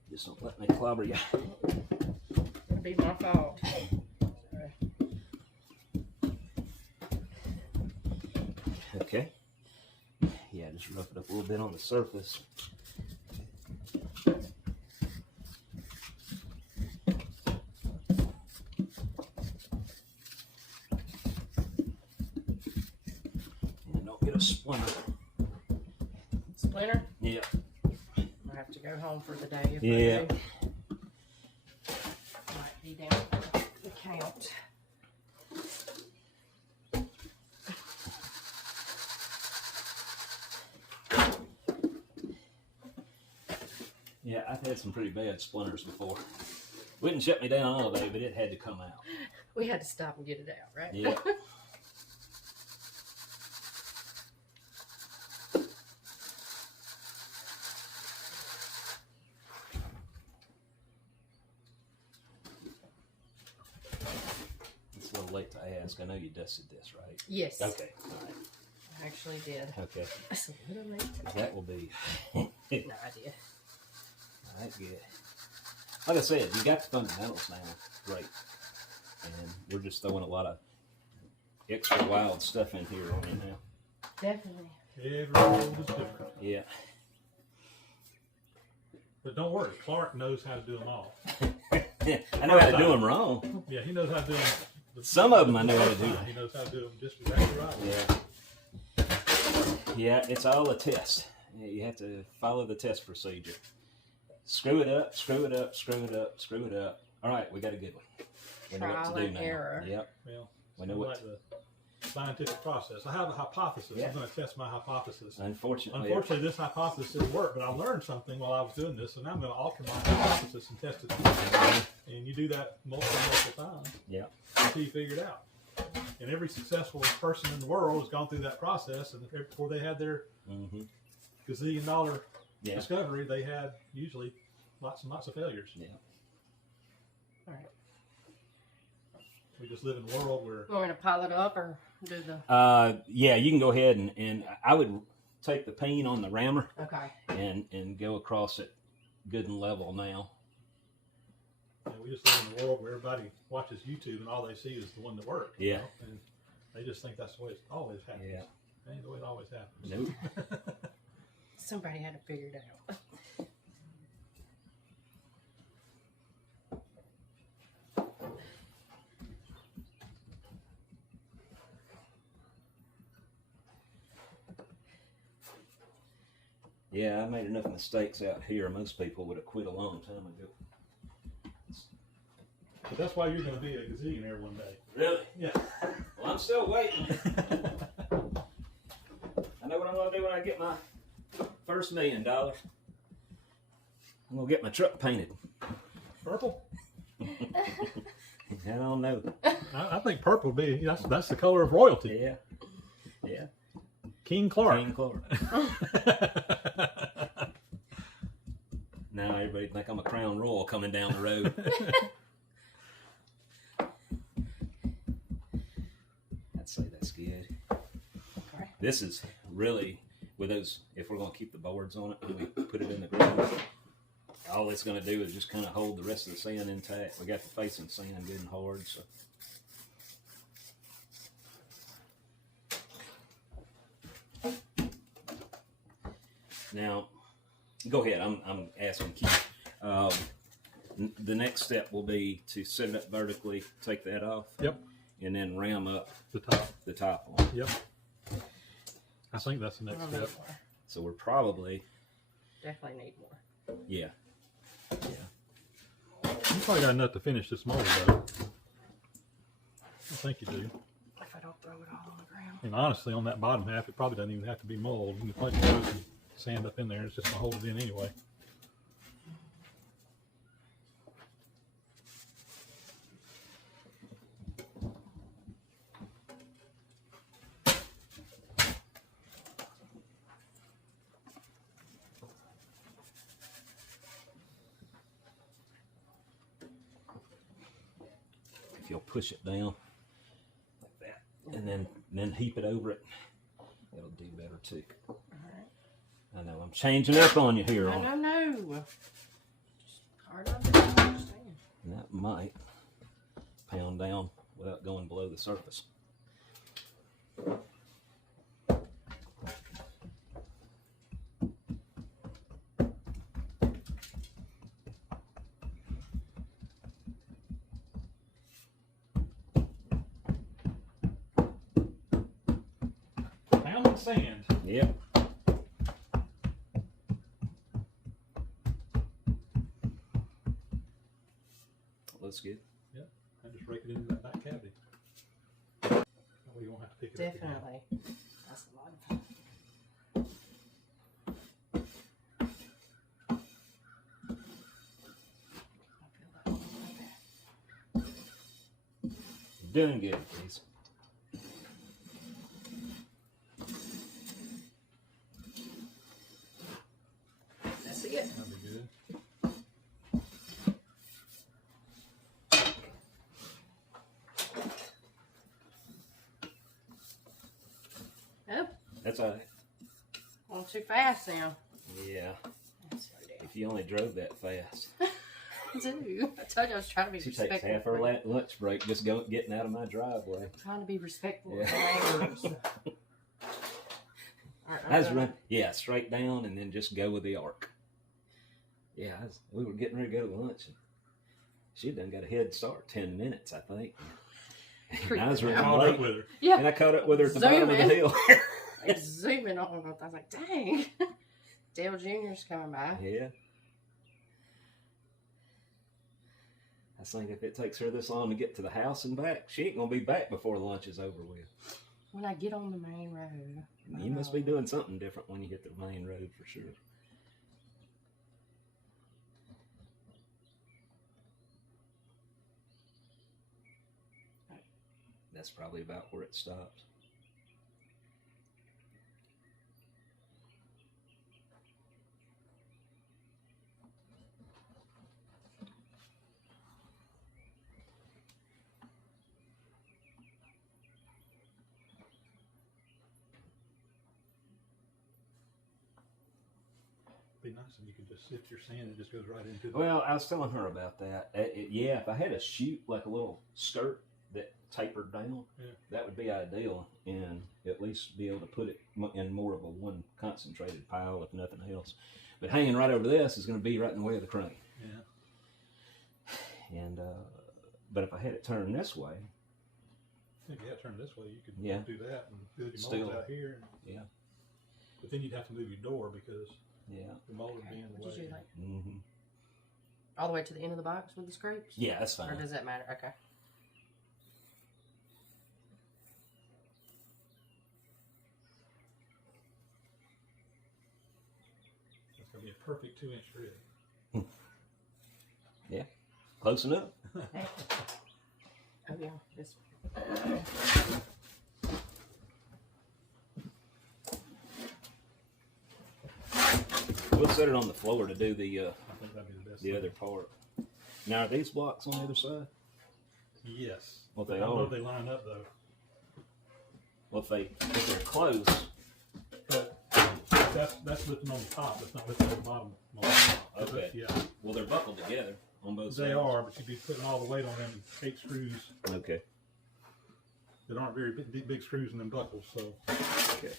Just don't let me clobber you. It'll be my fault. Sorry. Okay. Yeah, just rough it up a little bit on the surface. And don't get a splinter. Splinter? Yeah. I have to go home for the day. If Yeah. I do. Might be down for the count. Yeah, I've had some pretty bad splinters before. Wouldn't shut me down all day, but it had to come out. We had to stop and get it out, right? Yeah. It's a little late to ask. I know you dusted this, right? Yes. Okay. All right. I actually did. Okay. That's a little late. That will be. No idea. All right, good. Like I said, you got the fundamentals now. Great. And we're just throwing a lot of extra wild stuff in here on it now. Definitely. Every road is different. Yeah. But don't worry, Clark knows how to do them all. I know how to do them wrong. Yeah, he knows how to do them. Some of them I know how to do. He knows how to do them just exactly right. Yeah. Yeah, it's all a test. You have to follow the test procedure. Screw it up, screw it up, screw it up, screw it up. All right, we got a good one. We know what Trial to do and now. error. Yep. Well, We know it's what. like the scientific process. I have a hypothesis. Yeah. I'm going to test my hypothesis. Unfortunately. Unfortunately, this hypothesis didn't work, but I learned something while I was doing this, and now I'm going to alter my hypothesis and test it. And you do that multiple times Yeah. until you figure it out. And every successful person in the world has gone through that process, and before they had their gazillion-dollar Yeah. discovery, they had usually lots and lots of failures. Yeah. All right. We just live in a world where You want me to pile it up or do the... Yeah, you can go ahead and I would take the paint on the rammer Okay. and go across it good and level now. we just live in a world where everybody watches YouTube and all they see is the one that works. you Yeah. know? And they just think that's the way it always happens. Yeah. That ain't the way it always happens. Nope. Somebody had to figure it out. Yeah, I made enough mistakes out here. Most people would have quit a long time ago. But that's why you're going to be a gazillionaire one day. Really? Yeah. Well, I'm still waiting. I know what I'm going to do when I get my first $1 million. I'm going to get my truck painted. Purple? I don't know. I think purple would be, that's the color of royalty. Yeah. Yeah. King Clark. King Clark. Now everybody think I'm a crown royal coming down the road. I'd say that's good. Okay. This is really, with those, if we're going to keep the boards on it, when we put it in the groove, all it's going to do is just kind of hold the rest of the sand intact. We got the facing sand good and hard, so. Now, go ahead. I'm asking Keith. The next step will be to set it up vertically, take that off. Yep. And then ram up The top one. Yep. I think that's the next step. So we're probably Definitely need more. yeah. You probably got enough to finish this mold though. I think you do. If I don't throw it all on the ground. And honestly, on that bottom half, it probably doesn't even have to be mold. You can probably throw some sand up in there. It's just gonna hold it in anyway. If you'll push it down like that, and then heap it over it, it'll do better too. All right. I know I'm changing up on you here on it. No. Just hard enough to understand. And that might pound down without going below the surface. Pounding sand. Yep. Looks good. Yep. I just rake it into that back cavity. That way you won't have to pick it up again. Definitely. That's a lot of fun. I feel that one right there. Doing good, please. That's it. That'll be good. Oh, That's all right. going too fast now. Yeah. That's so damn. If you only drove that fast. I do. I told you I was trying to be She takes respectful. half her lunch break just getting out of my driveway. Trying to be respectful Yeah. of my neighbors. All right, I was running, yeah, straight down and then just go with the arc. Yeah, we were getting ready to go to lunch. And she done got a head start, 10 minutes, I think. And I was running Caught up late, with her. Yeah. and I caught up with her at the bottom of the Zooming. hill. Like zooming on. I was like, dang. Dale Jr.'s coming by. Yeah. I think if it takes her this long to get to the house and back, she ain't gonna be back before lunch is over with. When I get on the main road. You must be doing something different when you hit the main road for sure. That's probably about where it stops. Be nice if you could just sift your sand and it just goes right into the. Well, I was telling her about that. Yeah, if I had a chute, like a little skirt that tapered down, Yeah. that would be ideal, and at least be able to put it in more of a one concentrated pile, if nothing else. But hanging right over this is going to be right in the way of the crane. Yeah. And but if I had it turned this way, If you had to turn this way, you could Yeah. do that and build your Still. molds out here. Yeah. But then you'd have to move your door because yeah, the mold would be in the Did you way. like hmm all the way to the end of the box with the scrapes? yeah, that's Or fine. does that matter? Okay. It's going to be a perfect 2-inch grid. Yeah, close enough. Hey. Oh yeah, this We'll set it on the floor to do the I think that'd be the best. the thing. other part. Now, are these blocks on the other side? Yes. Well, I they don't know are. if they line up though. Well, if they're close, But that's lifting on the top. That's not lifting on the bottom. On the top. Okay. Yeah. Well, they're buckled together on both sides. They are, but you'd be putting all the weight on them 8 screws Okay. that aren't very big screws in them buckles. So. Okay.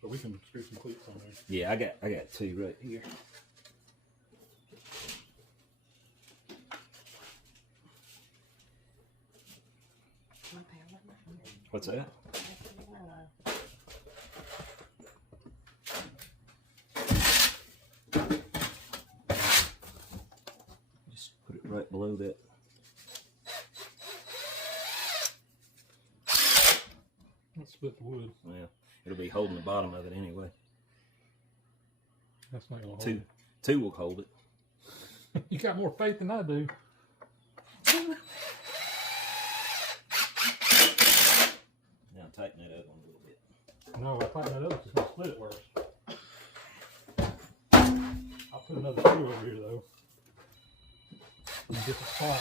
But we can screw some cleats on there. Yeah, I got 2 right here. What's that? Just put it right below that. Let's split the wood. Well, it'll be holding the bottom of it anyway. That's not gonna hold. 2 will hold it. You got more faith than I do. Now tighten that up a little bit. No, I tighten that up, it's gonna split it worse. I'll put another screw over here though. In a different spot.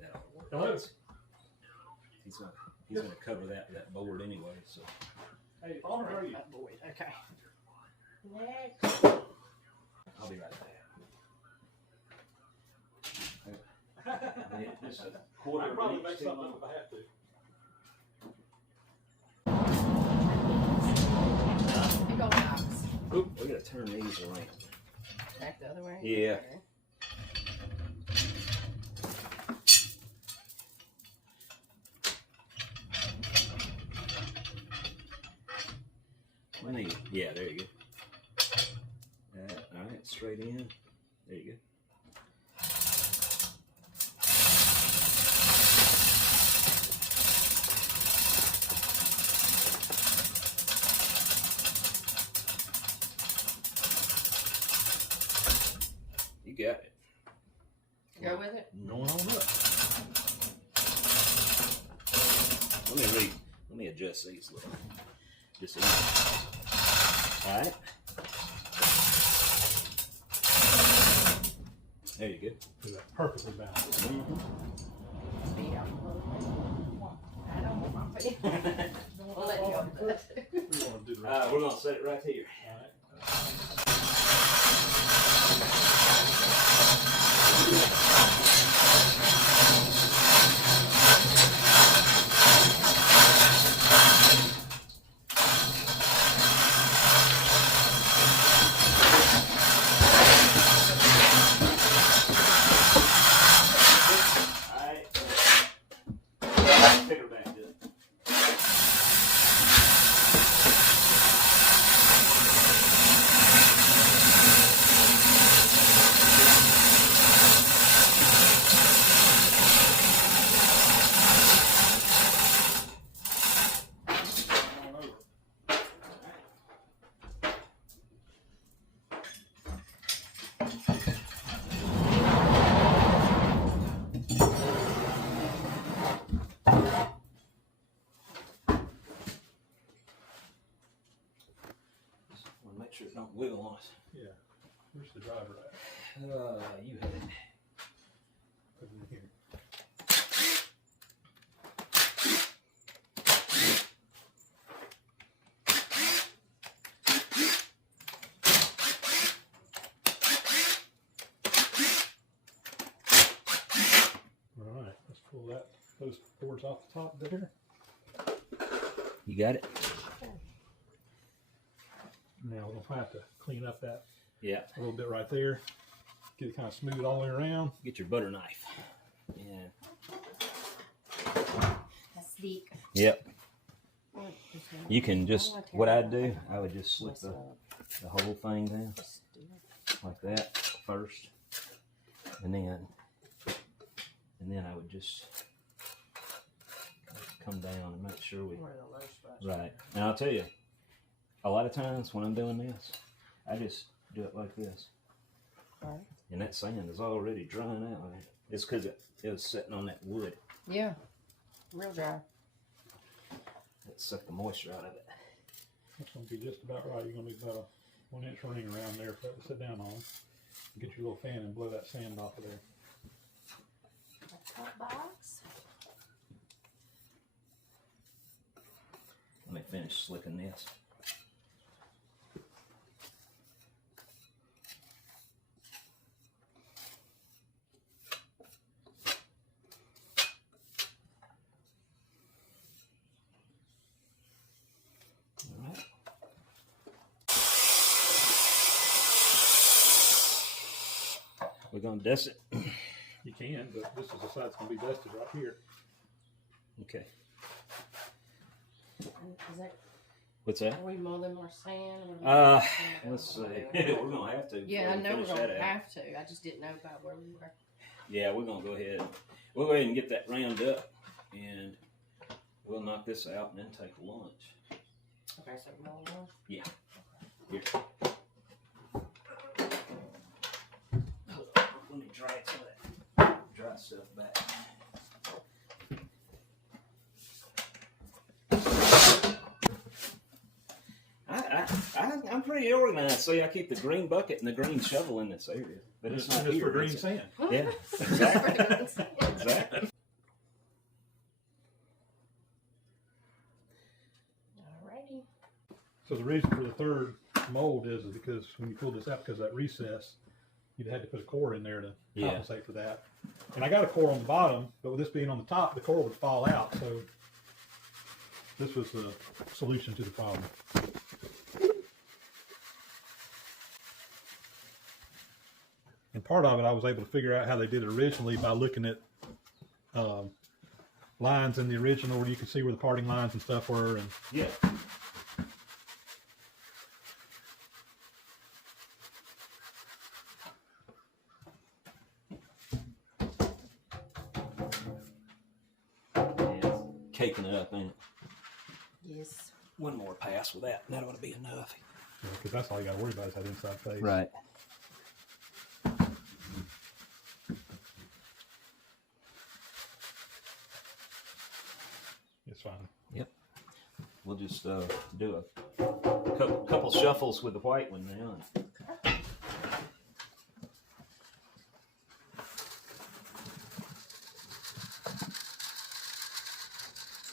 That'll work. Hello? He's gonna cover that board anyway. So. Hey, Foundry, how are you? Okay. I'll be right back. This is a quarter I'll probably inch make too something long. up if I have to. Big old box. Oop, we gotta turn these around. Back the other way? Yeah. Okay. Yeah, there you go. All right, straight in. There you go. You got it. Go with it? Going on up. Let me adjust these a little. Just easy. All right. There you go. Is that perfectly balanced? Mm-hmm. Feet out a little bit. I don't want my feet. We'll let you go with that. We're gonna set it right here. All right. Pick her back good. Make sure it don't wiggle on us. Yeah. Where's the driver at? You had it. Put it in here. All right, let's pull those boards off the top there. You got it? Now we'll have to clean up that Yeah. a little bit right there. Get it kind of smooth all the way around. Get your butter knife. Yeah. That's deep. Yep. You can just, what I'd do, I would just slip the whole thing down like that first. And then I would just come down and make sure we, right. And I'll tell you, a lot of times when I'm doing this, I just do it like this. Right. And that sand is already drying out. It's because it was sitting on that wood. Yeah. Real dry. It sucked the moisture out of it. That's going to be just about right. You're going to need about a 1-inch ring around there for that to sit down on. Get your little fan and blow that sand off of there. top box. Let me finish slicking this. All right. We're going to dust it. You can, but this is the side that's going to be dusted right here. Okay. Is that, What's that? are we mulling more sand? Or Let's see. We're going to have to. Yeah, I know we're finish going that to out. have to. I just didn't know about where we were. Yeah, we're going to go ahead. We'll go ahead and get that round up, and we'll knock this out and then take lunch. Okay, so roll on. Yeah. Here. Let me dry some of that dry stuff back. I'm pretty organized. See, I keep the green bucket and the green shovel in this area, but it's not just here. for green It's- sand. Yeah, exactly. Exactly. Alrighty. So the reason for the third mold is because when you pull this out, because of that recess, you'd had to put a core in there to Yeah. compensate for that. And I got a core on the bottom, but with this being on the top, the core would fall out. So this was the solution to the problem. And part of it, I was able to figure out how they did it originally by looking at lines in the original where you could see where the parting lines and stuff were. And Yeah. Caking it up, ain't it? Yes. One more pass with that, and that ought to be enough. because that's all you got to worry about is that inside face. Right. It's fine. Yep. We'll just do a couple shuffles with the white one now.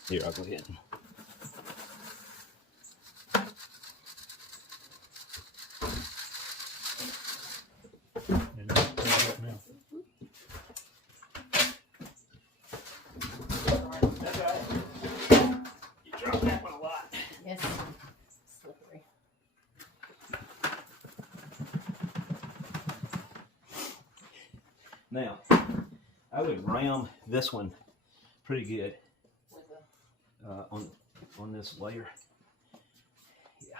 Here, I'll go ahead. And you can clean it up now. That's all right. You dropped that one a lot. Yes. Slippery. Now, I would round this one pretty good With a on this layer. Yeah.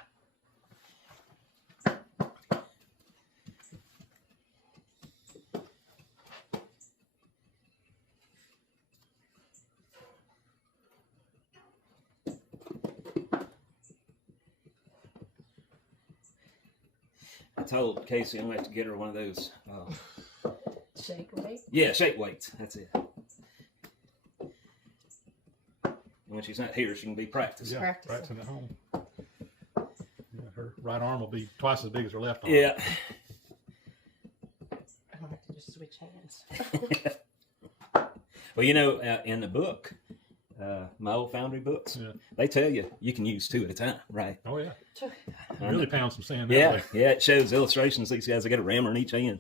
I told Casey I'm going to have to get her one of those. shake weight. Yeah, shake weights. That's it. And when she's not here, she can be practicing. Yeah, Practicing. practicing at home. Yeah, her right arm will be twice as big as her left arm. Yeah. I'm going to have to just switch hands. Well, you know, in the book, my old Foundry books, Yeah. they tell you can use two at a time, right? Oh yeah. I Really know. pound some sand that Yeah, way. yeah. It shows illustrations. These guys, they got a rammer in each hand.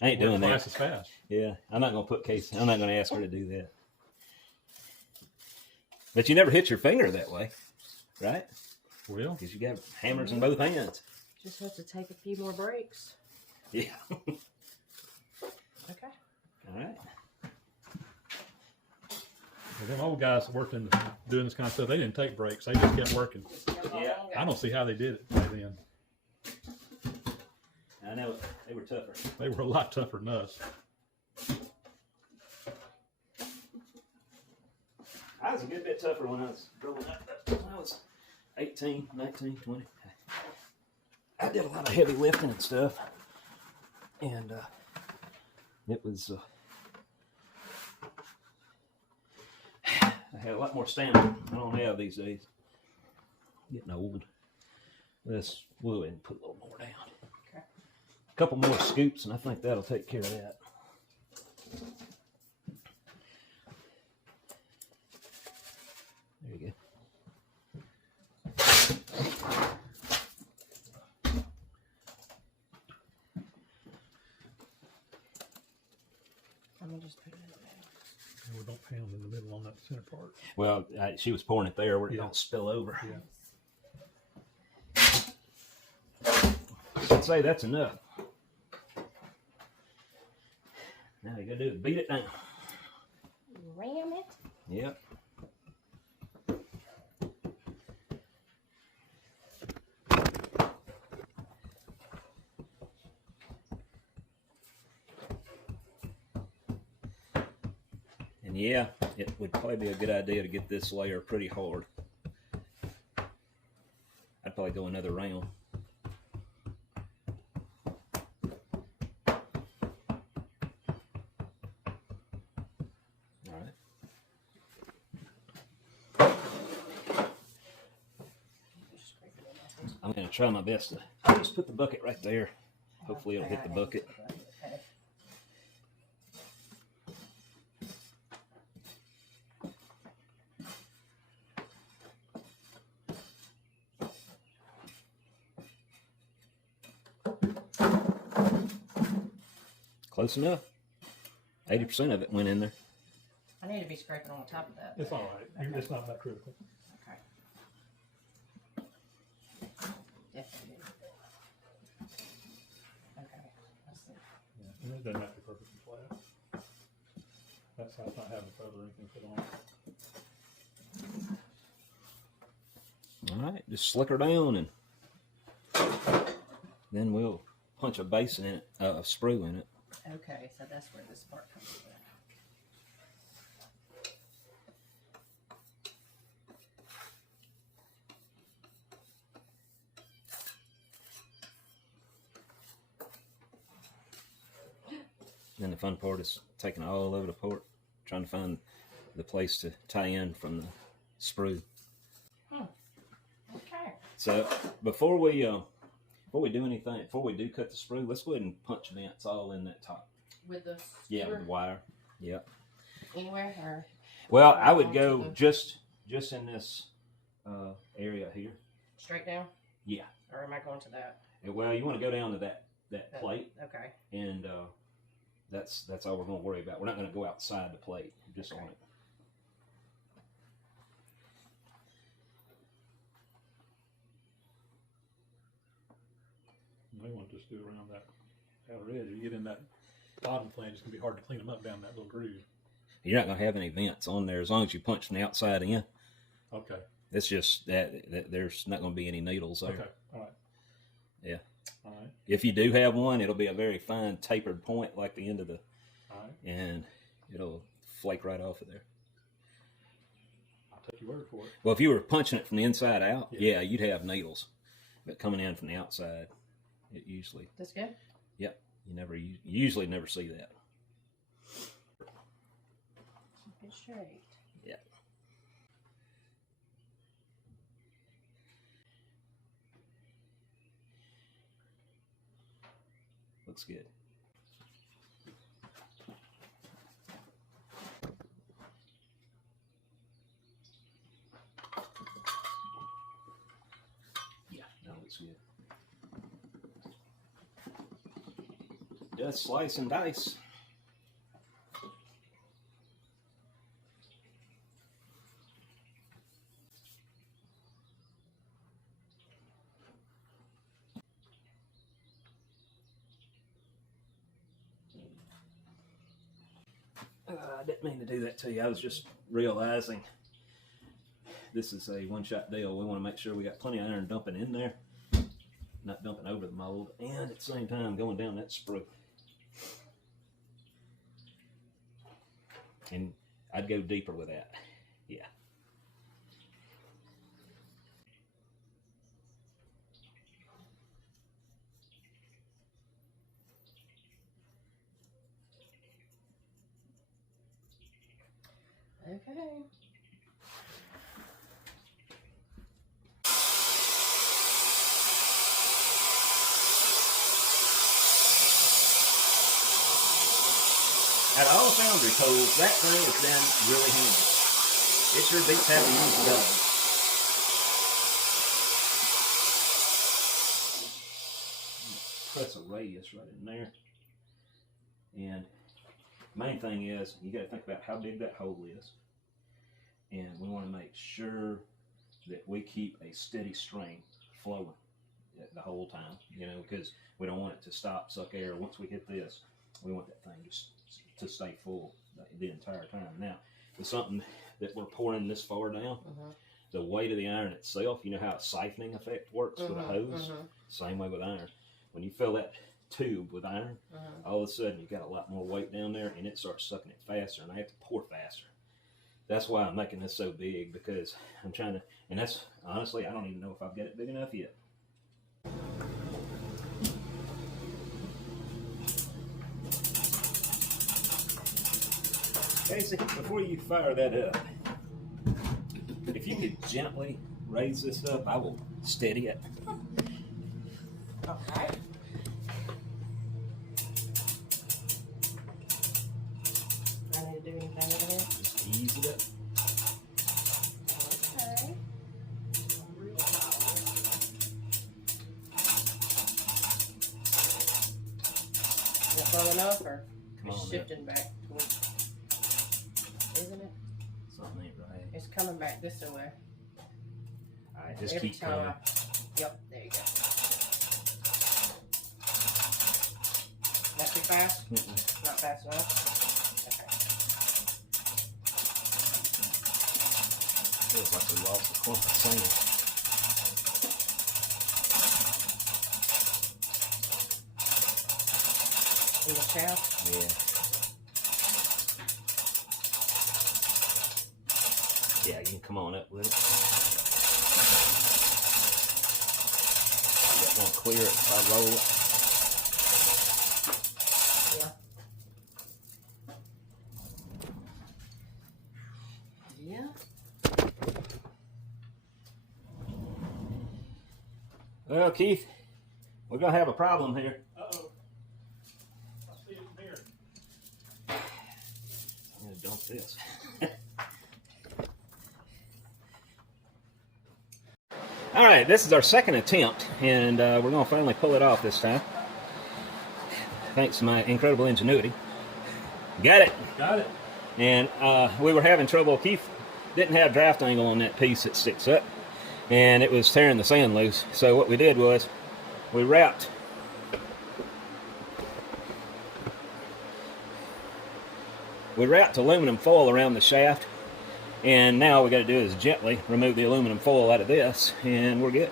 I ain't doing Twice that. as fast. Yeah, I'm not gonna put Casey. I'm not gonna ask her to do that. But you never hit your finger that way, right? Well, Because you got hammers in both hands. Just have to take a few more breaks. Yeah. Okay. All right. well, them old guys that worked in doing this kind of stuff, they didn't take breaks. They just kept working. Yeah. I don't see how they did it back then. I know they were tougher. They were a lot tougher than us. I was a good bit tougher when I was growing up. When I was 18, 19, 20. I did a lot of heavy lifting and stuff. And it was... I had a lot more stamina. I don't have these days. Getting old. Let's go ahead and put a little more down. Okay. A couple more scoops, and I think that'll take care of that. just put it in there. And we don't pound in the middle on that center part. Well, she was pouring it there where it Yeah. don't spill over. Yeah. I'd say that's enough. Now you gotta do is beat it down. Ram it. Yep. And yeah, it would probably be a good idea to get this layer pretty hard. I'd probably go another round. All right. I'm going to try my best to just put the bucket right there. Hopefully it'll hit the bucket. Okay. Close enough. 80% of it went in there. I need to be scraping on top of that. It's all right. It's not that critical. Okay. Definitely. Okay. Let's see. Yeah. And it doesn't have to be perfectly flat. That side's not having feather or anything put on. All right, just slick her down, and then we'll punch a base in it, a sprue in it. Okay, so that's where this part comes in. Then the fun part is taking it all over the port, trying to find the place to tie in from the sprue. Okay. So before we do anything, before we do cut the sprue, let's go ahead and punch vents all in that top. With the Yeah, skewer with wire. Yep. anywhere or Well, I would onto go the- just in this area here. straight down? Yeah. Or am I going to that? Well, you want to go down to that plate, Okay. and that's all we're going to worry about. We're not going to go outside the plate, just on it. You may want to just do around that outer edge. If you get in that bottom flange, it's going to be hard to clean them up down that little groove. You're not going to have any vents on there as long as you punch from the outside in. Okay. It's just that there's not going to be any needles there. Okay. All right. Yeah. All right. If you do have one, it'll be a very fine tapered point like the end of the, All right. and it'll flake right off of there. I'll take your word for it. Well, if you were punching it from the inside out, Yeah. yeah, you'd have needles. But coming in from the outside, it usually, That's good? you usually never see that. Keep it straight. Yeah. Looks good. Yeah, that looks good. Just slice and dice. I didn't mean to do that to you. I was just realizing this is a one-shot deal. We want to make sure we got plenty of iron dumping in there, not dumping over the mold, and at the same time going down that sprue. And I'd go deeper with that. Yeah. Okay. Out of all the Foundry tools, that thing has been really handy. It sure beats having to use guns. Press a radius right in there. And Main thing is you got to think about how big that hole is, and we want to make sure that we keep a steady stream flowing the whole time, you know, because we don't want it to stop, suck air. Once we hit this, we want that thing just to stay full the entire time. Now, with something that we're pouring this far down, the weight of the iron itself, you know how a siphoning effect works with a hose? Same way with iron. When you fill that tube with iron, all of a sudden you've got a lot more weight down there, and it starts sucking it faster, and I have to pour faster. That's why I'm making this so big, because I'm trying to, and that's, honestly, I don't even know if I've got it big enough yet. Casey, before you fire that up, if you could gently raise this up, I will steady it. Okay. I need to do anything with it? Just ease it up. Okay. Is it low enough, or Come it's on shifting back towards, isn't it? Something ain't right. It's coming back this way. All right, just Every keep time coming. Yep, there you go. Not too fast? Not fast enough? Okay. Feels like we lost a clump of sand. In the shaft? Yeah. Yeah, you can come on up with it. That won't clear it if I roll it. Yeah. Well, Keith, we're going to have a problem here. Uh-oh. I see it from here. I'm going to dump this. All right, this is our second attempt, and we're going to finally pull it off this time. Thanks to my incredible ingenuity. Got it. Got it. And we were having trouble. Keith didn't have draft angle on that piece that sticks up, and it was tearing the sand loose. So what we did was we wrapped aluminum foil around the shaft, and now all we got to do is gently remove the aluminum foil out of this, and we're good.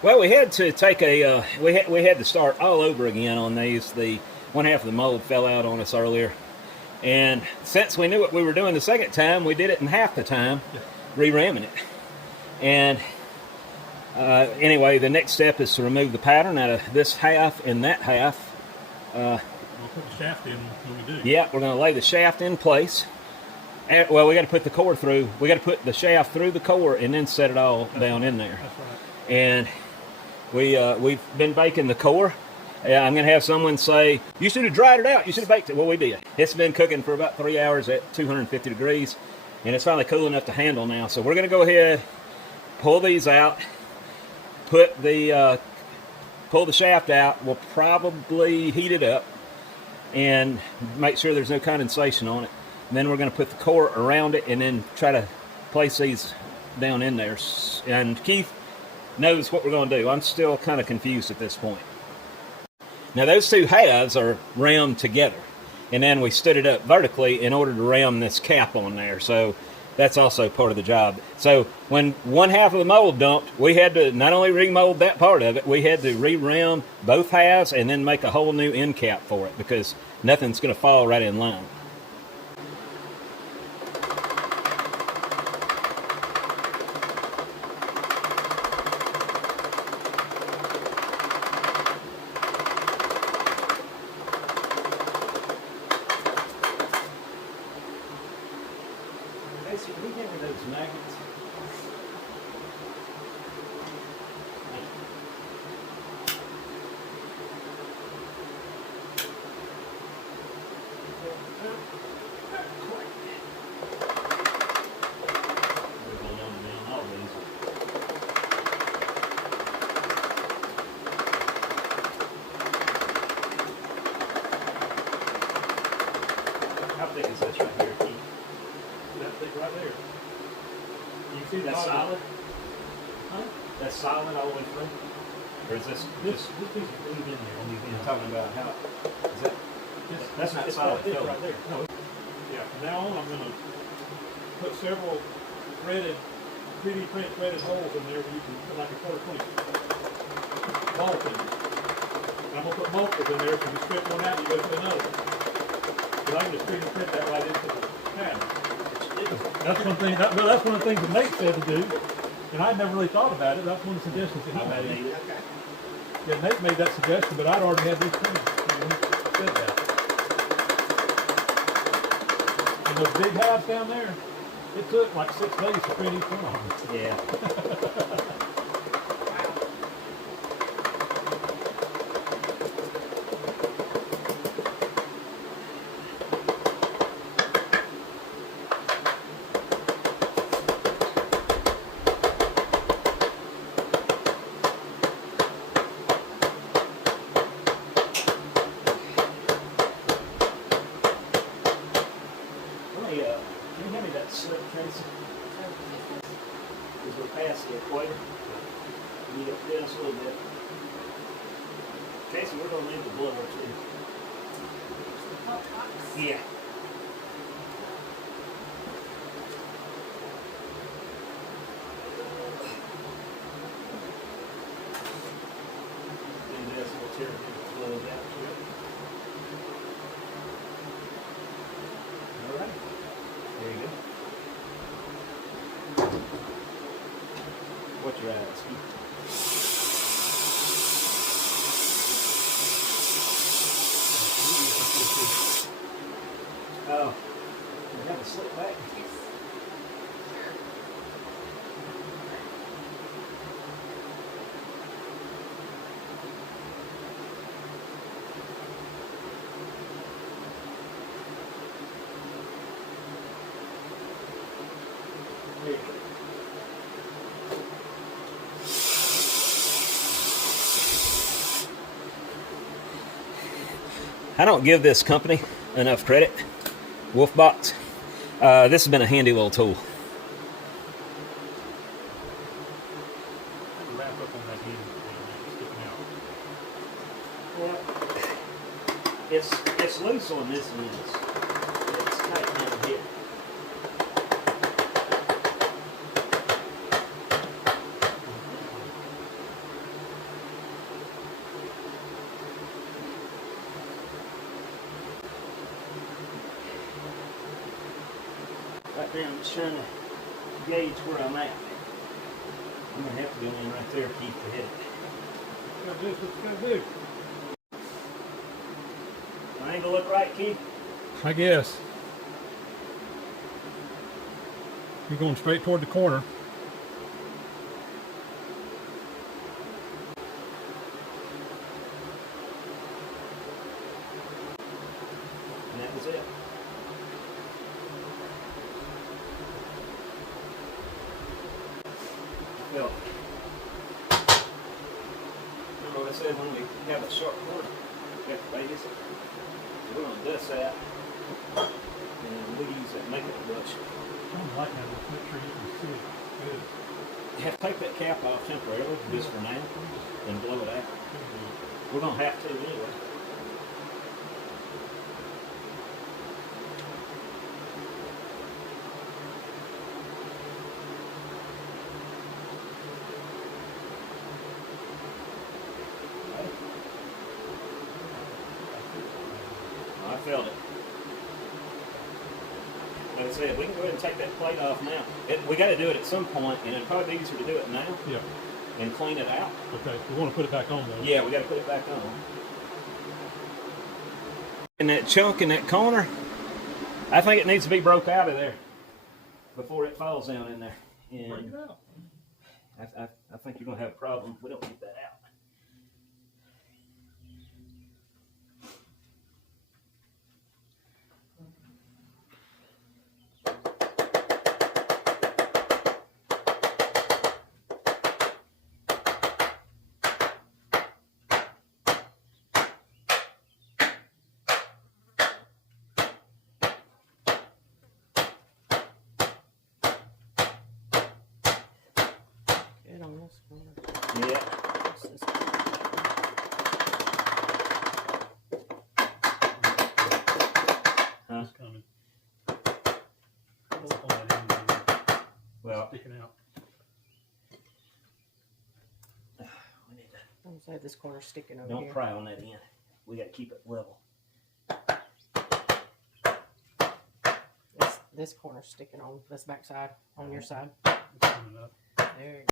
Well, we had to take a we had to start all over again on these. The one half of the mold fell out on us earlier, and since we knew what we were doing the second time, we did it in half the time, re-ramming it. And anyway, the next step is to remove the pattern out of this half and that half. We'll put the shaft in when we do. Yeah, we're going to lay the shaft in place. Well, we got to put the core through. We got to put the shaft through the core and then set it all down in there. That's right. And we've been baking the core. I'm going to have someone say, you should have dried it out. You should have baked it. Well, we did. It's been cooking for about 3 hours at 250 degrees, and it's finally cool enough to handle now. So we're going to go ahead, pull these out, pull the shaft out. We'll probably heat it up and make sure there's no condensation on it. And then we're going to put the core around it and then try to place these down in there. And Keith knows what we're going to do. I'm still kind of confused at this point. Now those two halves are rammed together, and then we stood it up vertically in order to ram this cap on there. So that's also part of the job. So when one half of the mold dumped, we had to not only remold that part of it, we had to re-ram both halves and then make a whole new end cap for it, because nothing's going to fall right in line. Can we get rid of those magnets? We're going on all these. right there. You can see the That's bottom. solid? Huh? That's solid all the way through? Or is this This piece is glued in there on these you're ends. talking about how, is that, that's not It's solid right, filling. right there. No, yeah, from now on I'm going to put several threaded, 3D print threaded holes in there where you can put like a 420 bolt in it. And I'm going to put multiples in there so you strip one out and you go to another one. So I can just 3D print that right into the pattern. That's one thing. That's one of the things that Nate said to do, and I never really thought about it. That's one of the suggestions that he made. Okay. Yeah, Nate made that suggestion, but I'd already had these things when he said that. And those big halves down there, it took like 6 days to print each one of them. Yeah. Can you hand me that slip, Tracy? Because we're past the equator. You need to fit us a little bit. Casey, we're going to need the blower too. Yeah. And this will tear the blood out to it. All right. There you go. What's your eyes? Oh, you have a slip back? There you go. I don't give this company enough credit. Wolfbox. This has been a handy little tool. Wrap up on that end sticking out. Well, it's loose on this end. It's tight down here. Right now I'm just trying to gauge where I'm at. I'm going to have to go in right there, Keith, to hit it. Gotta do what you gotta do. My angle look right, Keith? I guess. You're going straight toward the corner. And that was it. Well, remember what I said when we have a sharp corner, we have to base it. So we're going to dust that, and we'll use that makeup brush. I'm liking it. Let's make sure you can see it good. You have to take that cap off temporarily, just for now, and blow it out. We're going to have to anyway. I felt it. Like I said, we can go ahead and take that plate off now. We got to do it at some point, and it'd probably be easier to do it now Yeah. and clean it out. Okay. We want to put it back on though. Yeah, we got to put it back on. And that chunk in that corner, I think it needs to be broke out of there before it falls down in there. Break And it out. I think you're going to have a problem if we don't get that out. this corner. Yeah. What's this corner? Huh? It's coming. It's on that end there. Well, Sticking out. we need to, I'm say this corner's sticking over don't here. pry on that end. We got to keep it level. This corner's sticking on this back side, on your side. It's coming up. There you go.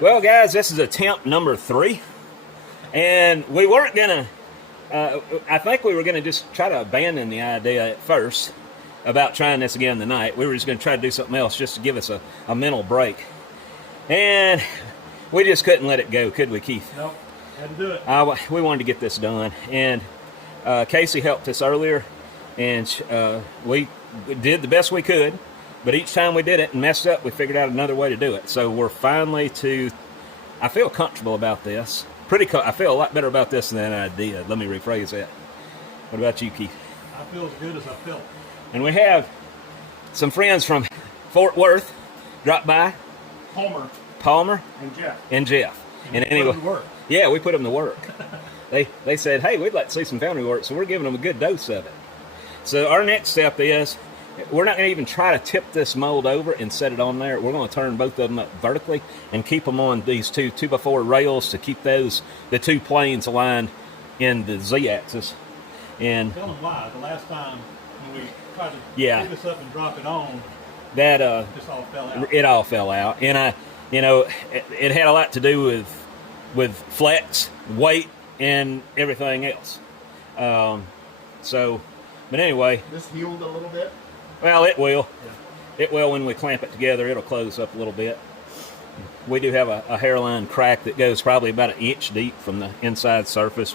Well, guys, this is attempt number 3. And we weren't going to, I think we were going to just try to abandon the idea at first about trying this again tonight. We were just going to try to do something else just to give us a mental break. And we just couldn't let it go, could we, Keith? Nope, had to do it. We wanted to get this done. And Casey helped us earlier, and we did the best we could. But each time we did it and messed up, we figured out another way to do it. So we're finally I feel comfortable about this. I feel a lot better about this than I did. Let me rephrase that. What about you, Keith? I feel as good as I felt. And we have some friends from Fort Worth drop by. Palmer And Jeff. And put anyway, them to work. yeah, we put them to work. They said, hey, we'd like to see some Foundry work, so we're giving them a good dose of it. So our next step is, we're not going to even try to tip this mold over and set it on there. We're going to turn both of them up vertically and keep them on these 2x4 rails to keep the 2 planes aligned in the Z-axis. And Tell them why. The last time when we tried to Yeah. pick this up and drop it on, that this all fell out. it all fell out. And it had a lot to do with flex, weight, and everything else. But anyway. This healed a little bit? Well, it will. Yeah. It will when we clamp it together. It'll close up a little bit. We do have a hairline crack that goes probably about 1 inch deep from the inside surface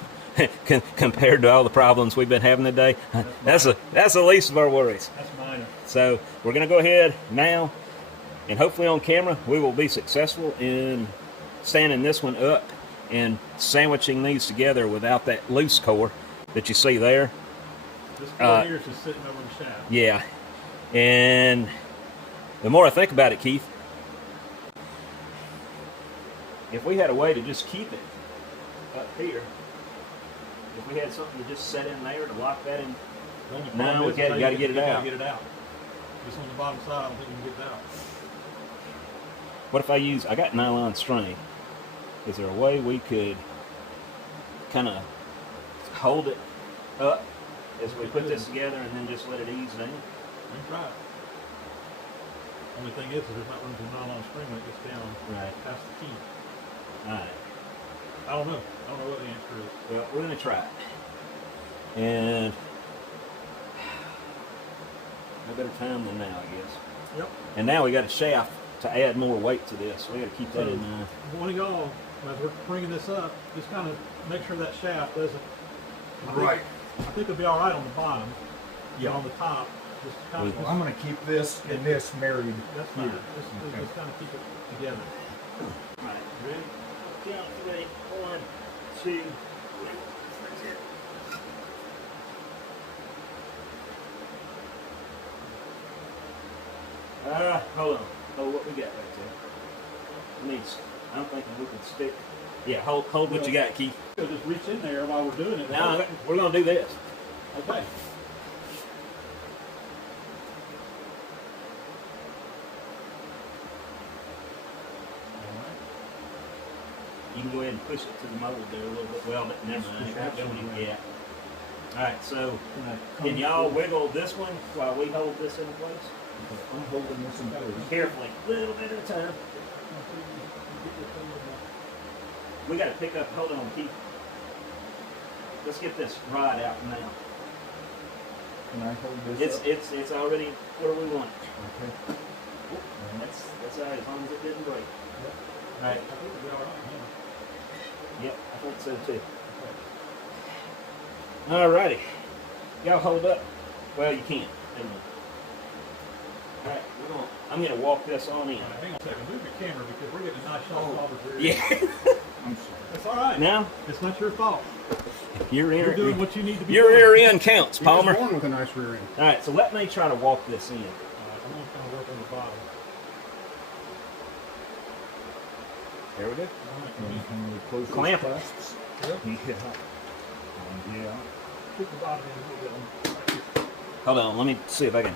compared to all the problems we've been having today. That's the least of our worries. That's minor. So we're going to go ahead now, and hopefully on camera we will be successful in standing this one up and sandwiching these together without that loose core that you see there. This core here is just sitting over the shaft. Yeah. And the more I think about it, Keith, if we had a way to just keep it up here, if we had something to just set in there to lock that in, no, we got to get it You out. gotta get it out. Just on the bottom side, I don't think you can get it out. What if I got nylon string. Is there a way we could kind of hold it up as we put this together and then just let it ease down? We can try it. Only thing is there's not room for nylon string when it gets down past the key. Alright. I don't know. I don't know what the answer is. Well, we're going to try it. And no better time than now, I guess. Yep. And now we got a shaft to add more weight to this. We got to keep that in mind. One of y'all, as we're bringing this up, just kind of make sure that shaft doesn't. Right. I think it'll be all right on the bottom. Yeah. But on the top, just kind of. Well, I'm going to keep this and this married That's fine. here. Just kind of keep it together. All right, ready? Count 3. 1, 2, 3. Hold on. Hold what we got right there. I'm thinking we can stick. Yeah, hold what you got, Keith. So just reach in there while we're doing it. Now we're gonna do this. Okay. You can go ahead and push it to the mold there a little bit. Well, but never mind. Don't even yet. All right, so can y'all wiggle this one while we hold this in place? I'm holding this in place. Carefully, a little bit at a time. We got to pick up. Hold on, Keith. Let's get this rod out now. Can I hold this up? It's already where we want it. Okay. And that's all right, as long as it didn't break. All right. I think it'll be all right. Yeah. Yep, I think so too. All righty. Y'all hold up. Well, you can't. Hang on. All right, I'm gonna walk this on in. All right, hang on a second. Move your camera because we're getting a nice shot of Aubrey's rear. Yeah. I'm sorry. It's all right. Now, It's not your fault. your You're rear, doing what you need to be your doing. rear end counts, He was Palmer. born with a nice rear end. All right, so let me try to walk this in. I'm going to kind of work on the bottom. There we go. All right. Can we close those Clamp it. clasps? Yep. Yeah. Put the bottom in a little bit. Hold on, let me see if I can.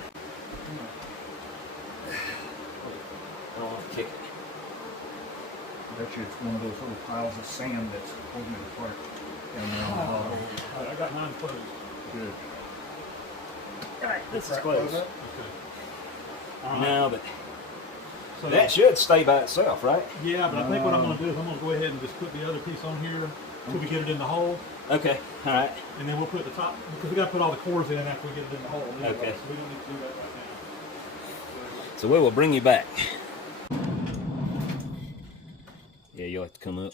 I don't want to kick it. I bet you it's one of those little piles of sand that's holding it apart down there on the bottom. All right, I got mine closed. Good. All right, this is Crack close. those up? Okay. All right. Now, but So that should stay by itself, right? yeah, but I think what I'm going to do is I'm going to go ahead and just put the other piece on here until we get it in the hole, Okay, all right. and then we'll put the top because we got to put all the cores in after we get it in the hole. Anyway, Okay. So we don't need to do that right now. So we will bring you back. Yeah, you'll have to come up.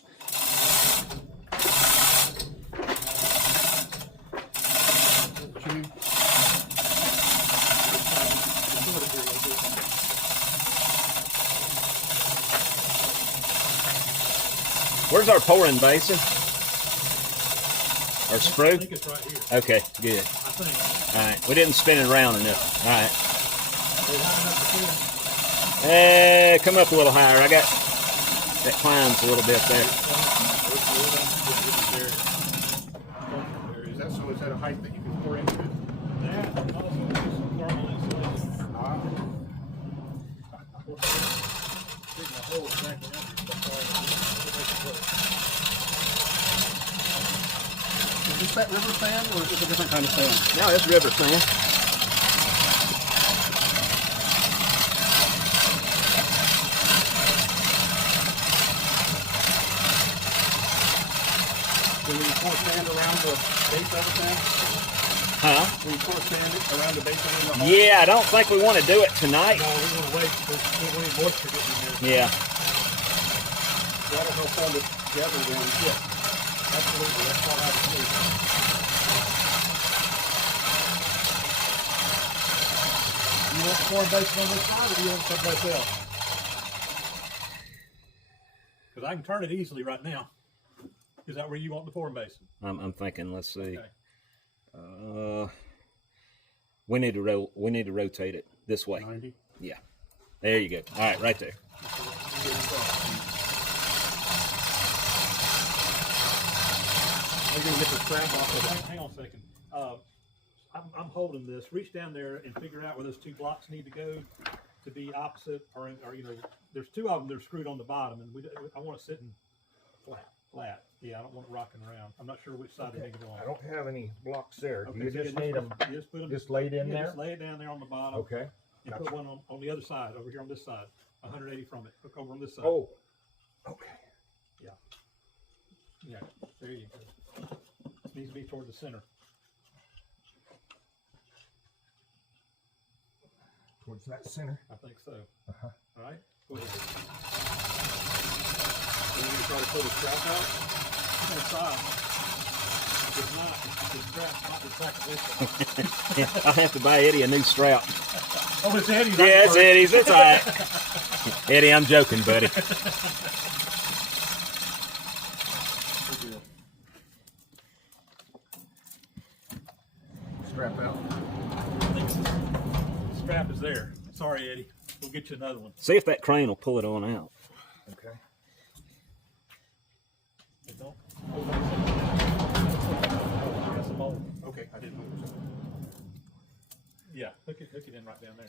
Where's our pouring basin? Our I sprue? think it's right here. Okay, good. I think. All right, we didn't spin it around enough. All right. We're lining up the cores. Come up a little higher. I got that climbs a little bit there. Is that so? Is that a height that you can pour into it? That and also do some thermal insulation. Digging a hole exactly Is this that river sand or is it a different kind of sand? No, it's river sand. When you pour sand around the base of it then? Huh? When you pour sand around the base of it in the hole? Yeah, I don't think we want to do it tonight. No, we want to wait because we need moisture getting in there. Yeah. That'll help hold it together then. Yeah. Absolutely. That's all I have to do. You want the pouring basin on this side or do you want someplace else? Because I can turn it easily right now. Is that where you want the pouring basin? I'm thinking. Let's see. Okay. We need to rotate it this way. 90. Yeah. There you go. All right, right there. Are you going to get the strap off of it? Hang on a second. I'm holding this. Reach down there and figure out where those two blocks need to go to be opposite, or you know, there's two of them that are screwed on the bottom, and I want it sitting flat. Yeah, I don't want it rocking around. I'm not sure which side they need to go on. I don't have any blocks there. Okay, You so just need them you just put them just laid in yeah, there? Just lay it down there on the bottom. Okay. And put one on the other side, over here on this side, 180 from it. Look over on this side. Oh. Okay. Yeah, there you go. This needs to be toward the center. Towards that center. I think so. Uh-huh. All right. Go ahead. Are you going to try to pull the strap out? I'm going to try. If not, the strap might be sacrificial. Yeah, I'll have to buy Eddie a new strap. Oh, it's Eddie's. Yeah, it's Eddie's. It's all right. Eddie, I'm joking, buddy. Strap out. I think the strap is there. Sorry, Eddie. We'll get you another one. See if that crane will pull it on out. Okay. It don't. Got some mold. Okay, I didn't move it. Yeah, hook it in right down there.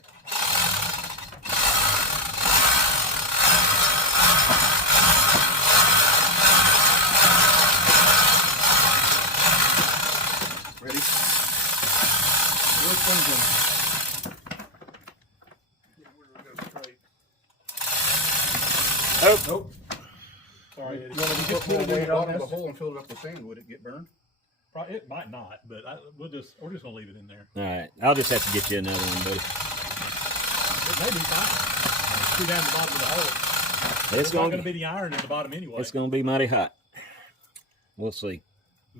Ready? Which one's in? Yeah, we're going to go straight. Oh, Nope. Sorry, Eddie. You want to just put it in the bottom of the hole and fill it up with sand? Would it get burned? Probably, it might not, but we're just going to leave it in there. all right. I'll just have to get you another one, buddy. It may be fine. see down the bottom of the hole. It's not going to be the iron in the bottom anyway. It's going to be mighty hot. We'll see.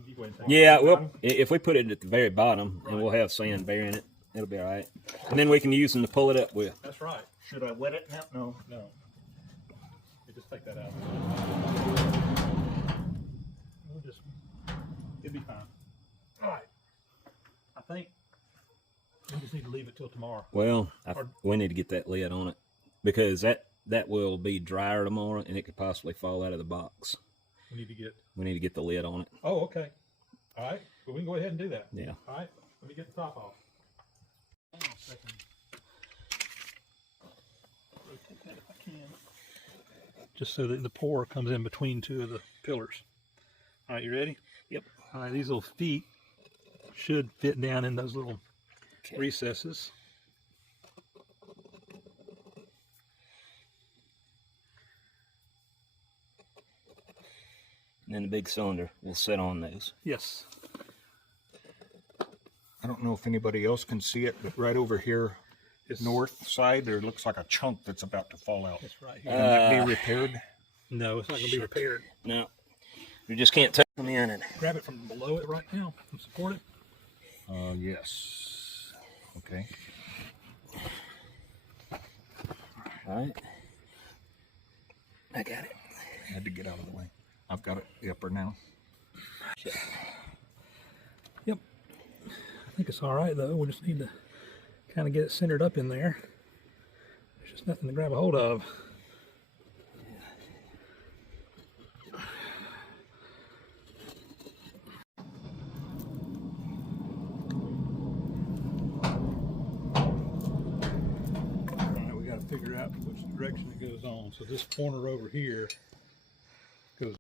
You go ahead and take Yeah, it. well, if we put it at the very bottom, and we'll have sand bearing it, it'll be all right. And then we can use them to pull it up with. That's right. Should I wet it now? No. No. You just take that out. It'll be fine. All right. I think we just need to leave it till tomorrow. Well, we need to get that lid on it because that will be drier tomorrow, and it could possibly fall out of the box. We need to get the lid on it. Oh, okay. All right. Well, we can go ahead and do that. Yeah. All right. Let me get the top off. Hang on a second. Rotate that if I can. Just so that the pour comes in between two of the pillars. All right, you ready? Yep. All right, these little feet should fit down in those little recesses. And then the big cylinder will sit on those. Yes. I don't know if anybody else can see it, but right over here, north side, there looks like a chunk that's about to fall out. That's right Can here. that be repaired? No, it's not going to be repaired. No, you just can't tuck them in and Grab it from below it right now and support it. Yes. Okay. all right. I got it. I had to get out of the way. I've got it the upper now. Yep. I think it's all right though. We just need to kind of get it centered up in there. There's just nothing to grab a hold of. Figure out which direction it goes on. So this corner over here goes.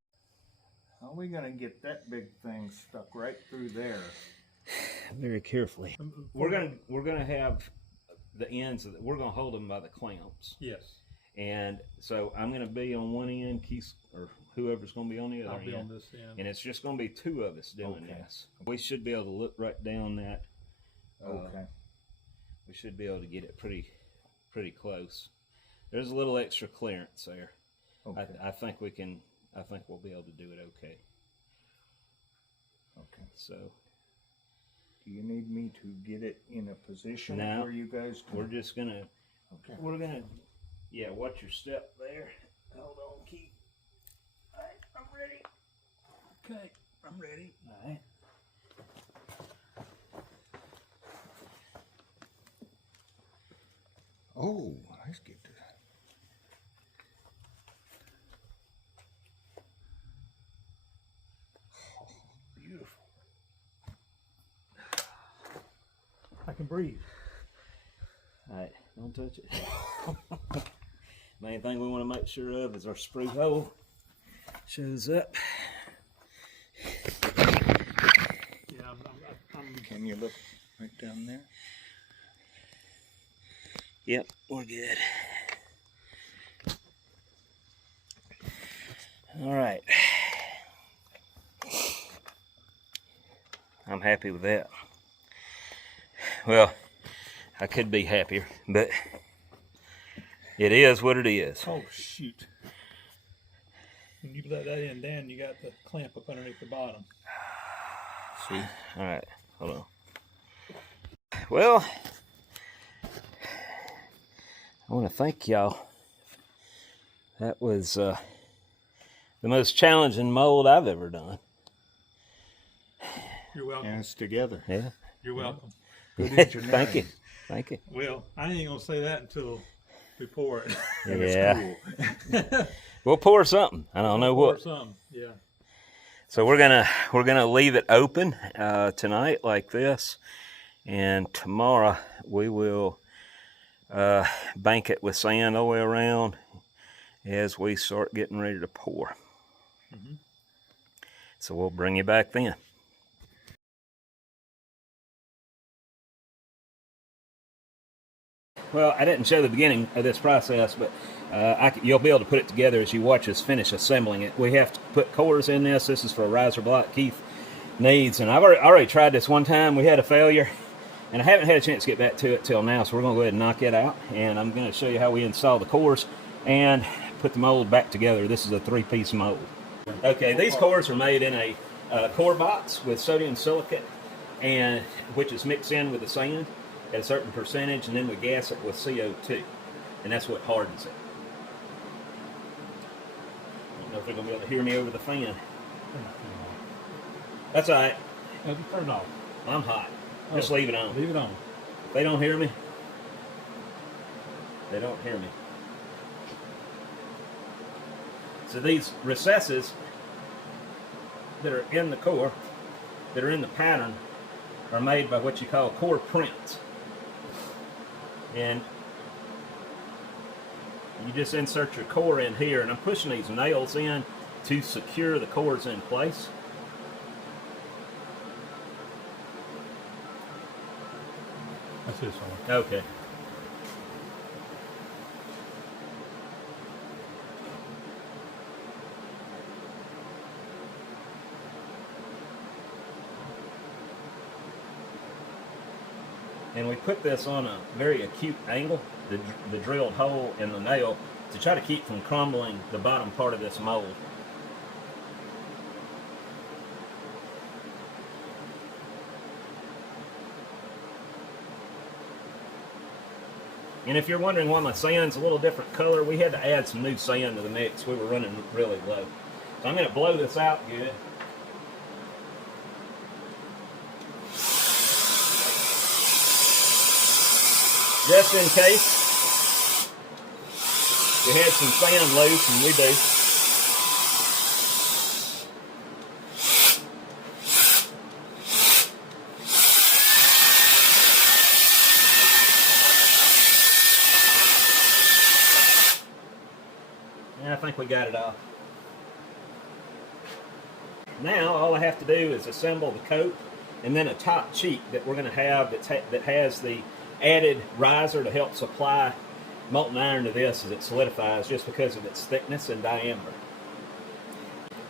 How are we gonna get that big thing stuck right through there? Very carefully. We're gonna have the ends of we're gonna hold them by the clamps. Yes. And so I'm gonna be on one end, Keith or whoever's gonna be on the other I'll end. be on this end. And it's just gonna be two of us doing this. We should be able to look right down that. Okay. We should be able to get it pretty close. There's a little extra clearance there. Okay. I think we can. I think we'll be able to do it okay. Okay. So do you need me to get it in a position No. where you guys can? we're just gonna. Okay. We're gonna. Yeah, watch your step there. Hold on, Keith. All right, I'm ready. Okay, I'm ready. All right. Oh, let's get to that. Oh, beautiful. I can breathe. All right, don't touch it. Main thing we want to make sure of is our sprue hole shows up. Yeah, I'm Can you look right down there? Yep, we're good. All right. I'm happy with that. Well, I could be happier, but it is what it is. Oh shoot! When you let that end down, you got the clamp up underneath the bottom. See? All right, hold on. Well, I want to thank y'all. That was the most challenging mold I've ever done. You're welcome. And it's together. Yeah. You're welcome. Good engineering. Thank you. Thank you. Well, I ain't gonna say that until we pour it. And it's Yeah. cool. We'll pour something. I don't know Pour what. some. Yeah. So we're gonna leave it open tonight like this, and tomorrow we will bank it with sand all the way around as we start getting ready to pour. Mm-hmm. So we'll bring you back then. Well, I didn't show the beginning of this process, but you'll be able to put it together as you watch us finish assembling it. We have to put cores in this. This is for a riser block Keith needs, and I've already tried this one time. We had a failure, And I haven't had a chance to get back to it till now, so we're going to go ahead and knock it out. And I'm going to show you how we install the cores and put the mold back together. This is a 3-piece mold. Okay, these cores are made in a core box with sodium silicate, and which is mixed in with the sand at a certain percentage, and then we gas it with CO2, and that's what hardens it. I don't know if they're going to be able to hear me over the fan. That's all right. Turn it off. I'm hot. Just leave it on. Leave it on. If they don't hear me, they don't hear me. So these recesses that are in the core, that are in the pattern, are made by what you call core prints. And you just insert your core in here, and I'm pushing these nails in to secure the cores in place. That's this one. Okay. And we put this on a very acute angle, the drilled hole in the nail, to try to keep from crumbling the bottom part of this mold. And if you're wondering why my sand's a little different color, we had to add some new sand to the mix. We were running really low. So I'm going to blow this out good. Just in case we had some sand loose, and we do. And I think we got it off. Now all I have to do is assemble the coat and then a top cheek that we're going to have that has the added riser to help supply molten iron to this as it solidifies, just because of its thickness and diameter.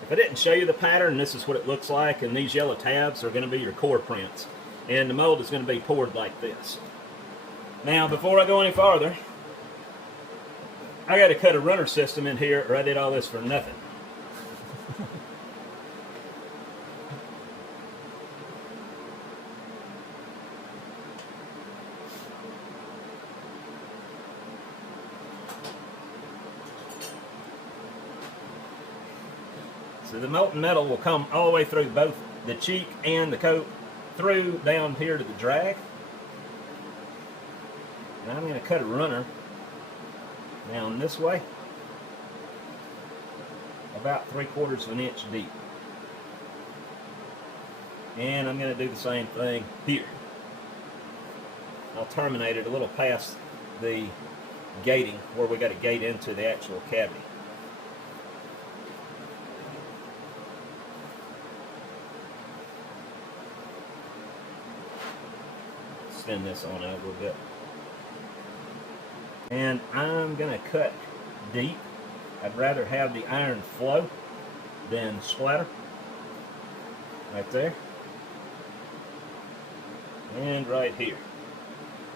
If I didn't show you the pattern, this is what it looks like, and these yellow tabs are going to be your core prints, and the mold is going to be poured like this. Now before I go any farther, I got to cut a runner system in here, or I did all this for nothing. So the molten metal will come all the way through both the cheek and the coat, through down here to the drag. And I'm going to cut a runner down this way, about 3/4 of an inch deep. And I'm going to do the same thing here. I'll terminate it a little past the gating, where we got to gate into the actual cavity. Extend this on out a little bit. And I'm going to cut deep. I'd rather have the iron flow than splatter. Right there. And right here.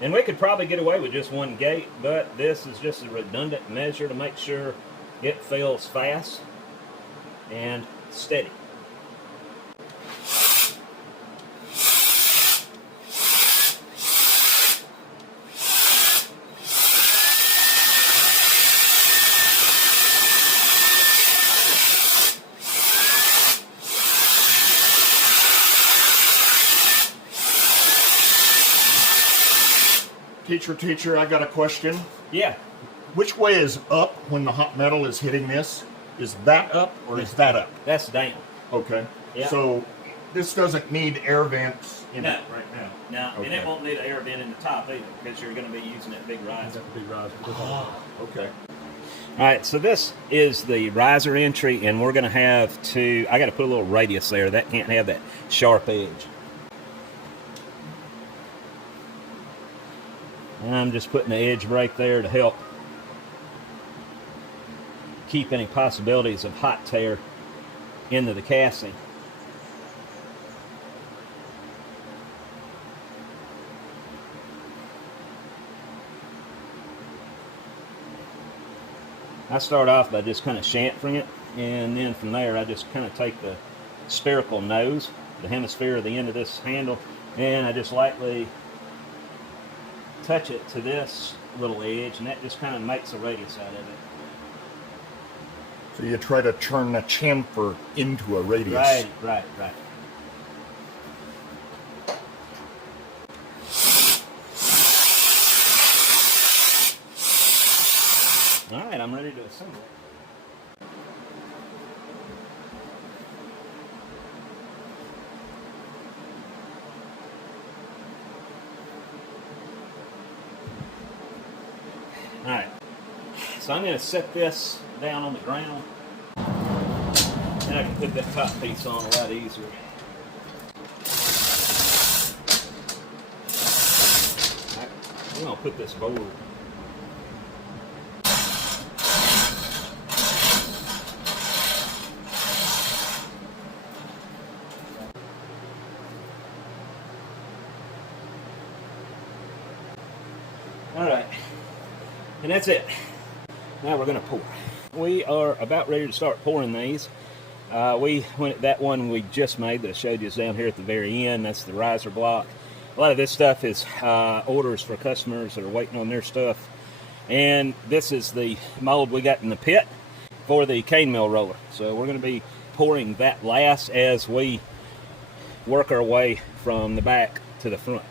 And we could probably get away with just one gate, but this is just a redundant measure to make sure it fills fast and steady. Teacher, I got a question. Yeah. Which way is up when the hot metal is hitting this? Is that up or is that up? That's down. Okay. Yeah. So this doesn't need air vents in No. it right now. Now, and it Okay. won't need an air vent in the top either, because you're going to be using that big riser. That's a big riser. Okay. All right, so this is the riser entry, and we're going to have to, I got to put a little radius there. That can't have that sharp edge. And I'm just putting the edge break there to help keep any possibilities of hot tear into the casting. I start off by just kind of chamfering it, and then from there I just kind of take the spherical nose, the hemisphere of the end of this handle, and I just lightly touch it to this little edge, and that just kind of makes a radius out of it. So you try to turn a chamfer into a radius. Right. All right, I'm ready to assemble it. All right, so I'm going to set this down on the ground, and I can put that top piece on a lot easier. All right, we're going to put this board. All right, and that's it. Now we're going to pour. We are about ready to start pouring these. We went that one we just made that I showed you is down here at the very end. That's the riser block. A lot of this stuff is orders for customers that are waiting on their stuff. And this is the mold we got in the pit for the cane mill roller. So we're going to be pouring that last as we work our way from the back to the front.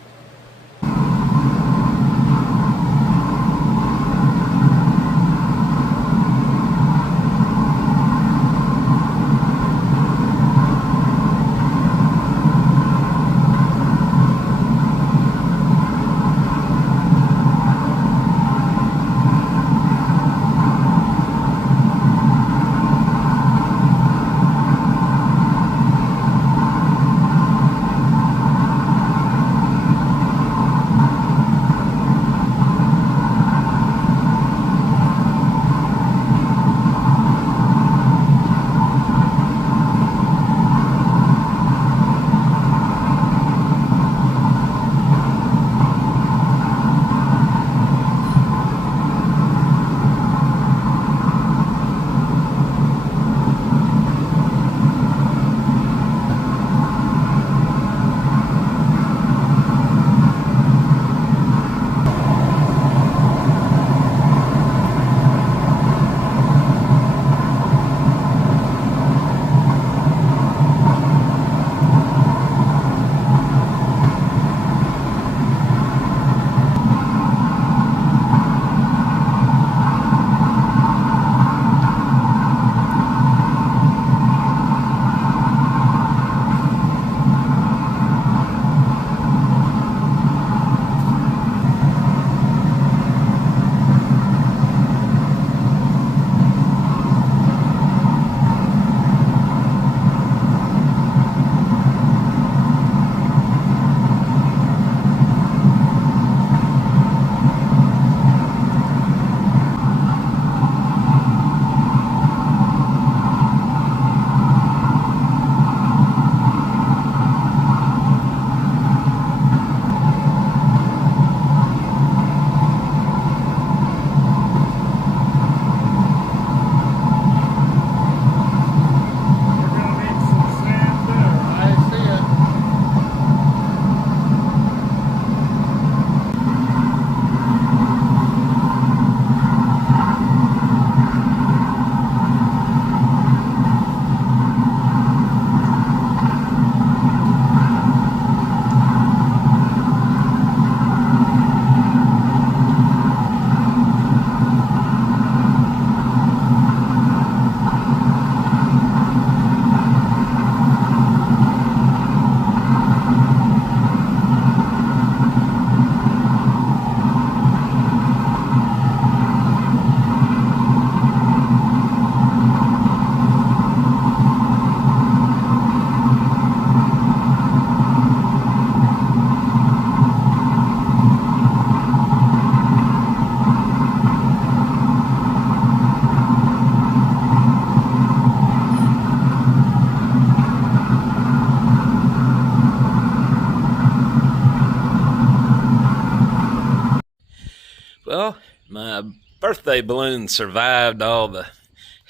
Birthday balloon survived all the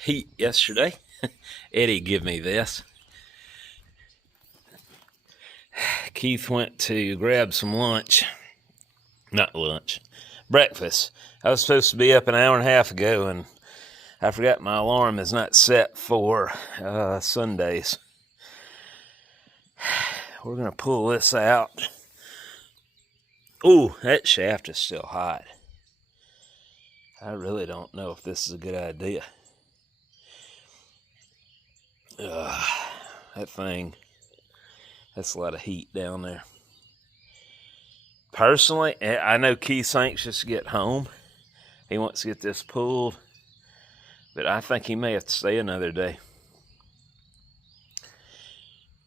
heat yesterday. Eddie gave me this. Keith went to grab some lunch. Not lunch. Breakfast. I was supposed to be up an hour and a half ago, and I forgot my alarm is not set for Sundays. We're going to pull this out. Ooh, that shaft is still hot. I really don't know if this is a good idea. That thing, that's a lot of heat down there. Personally, I know Keith's anxious to get home. He wants to get this pulled, but I think he may have to stay another day.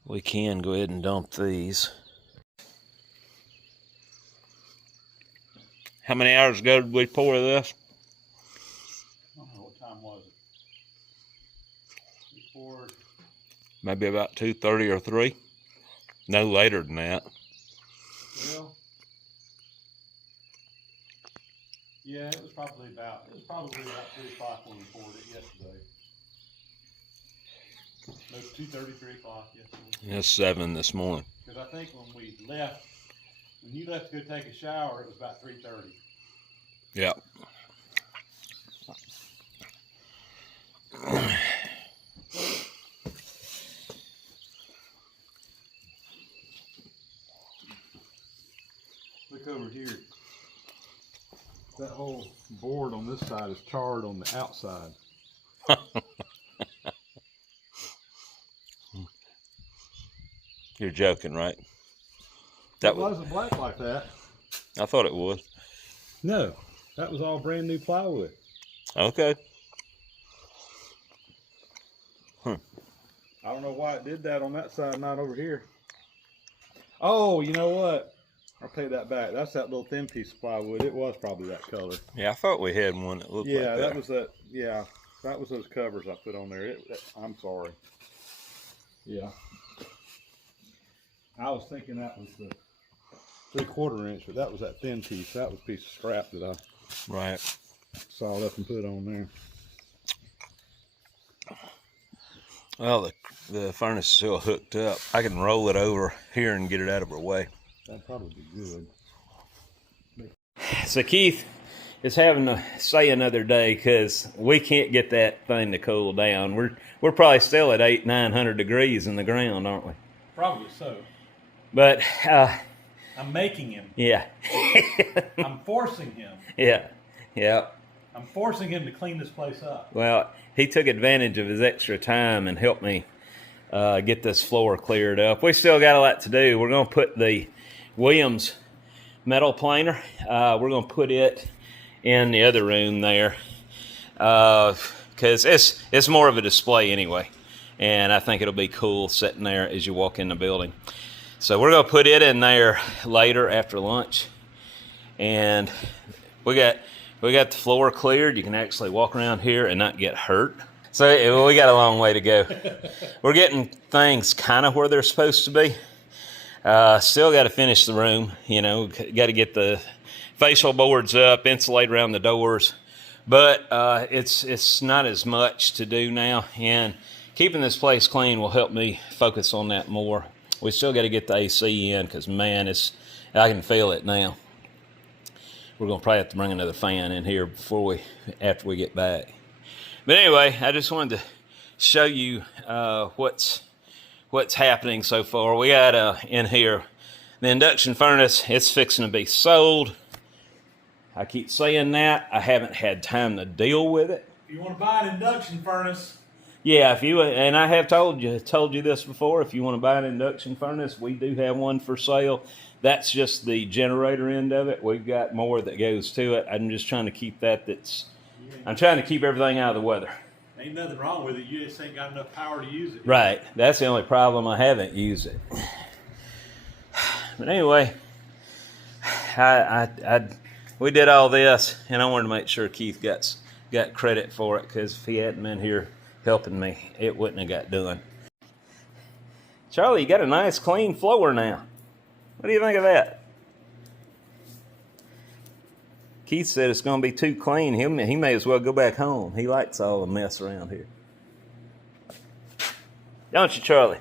We can go ahead and dump these. How many hours ago did we pour this? I don't know, what time was it? We poured. Maybe about 2:30 or 3. No later than that. Well, yeah, it was probably about 3 o'clock when we poured it yesterday. No, 2:30, 3 o'clock yesterday. It's 7 this morning. Because I think when you left to go take a shower, it was about 3:30. Yeah. Look over here. That whole board on this side is charred on the outside. You're joking, right? That wasn't black like that. I thought it was. No, that was all brand new plywood. Okay. I don't know why it did that on that side, not over here. Oh, you know what? I'll pay that back. That's that little thin piece of plywood. It was probably that color. Yeah, I thought we had one that looked like that. Yeah, that was that. Yeah, that was those covers I put on there. I'm sorry. Yeah. I was thinking that was the 3/4 inch, but that was that thin piece. That was a piece of scrap that I sawed up and put on there. Well, the furnace is still hooked up. I can roll it over here and get it out of our way. That'd probably be good. So Keith is having to stay another day because we can't get that thing to cool down. We're probably still at 800-900 degrees in the ground, aren't we? Probably so. But I'm making him. yeah. I'm forcing him. Yeah. I'm forcing him to clean this place up. Well, he took advantage of his extra time and helped me get this floor cleared up. We still got a lot to do. We're going to put the Williams metal planer. We're going to put it in the other room there because it's more of a display anyway, and I think it'll be cool sitting there as you walk in the building. So we're going to put it in there later after lunch, and we got the floor cleared. You can actually walk around here and not get hurt. So we got a long way to go. We're getting things kind of where they're supposed to be. Still got to finish the room. You know, got to get the facial boards up, insulate around the doors. But it's not as much to do now, and keeping this place clean will help me focus on that more. We still got to get the AC in because, man, I can feel it now. We're going to probably have to bring another fan in here after we get back. But anyway, I just wanted to show you what's happening so far. We got in here the induction furnace. It's fixing to be sold. I keep saying that. I haven't had time to deal with it. If you want to buy an induction furnace, yeah, and I have told you this before. If you want to buy an induction furnace, we do have one for sale. That's just the generator end of it. We've got more that goes to it. I'm just trying to keep I'm trying to keep everything out of the weather. ain't nothing wrong with it. You just ain't got enough power to use it. Right. That's the only problem. I haven't used it. But anyway, we did all this, and I wanted to make sure Keith got credit for it, because if he hadn't been here helping me, it wouldn't have got done. Charlie, you got a nice clean floor now. What do you think of that? Keith said it's going to be too clean. He may as well go back home. He likes all the mess around here. Don't you, Charlie?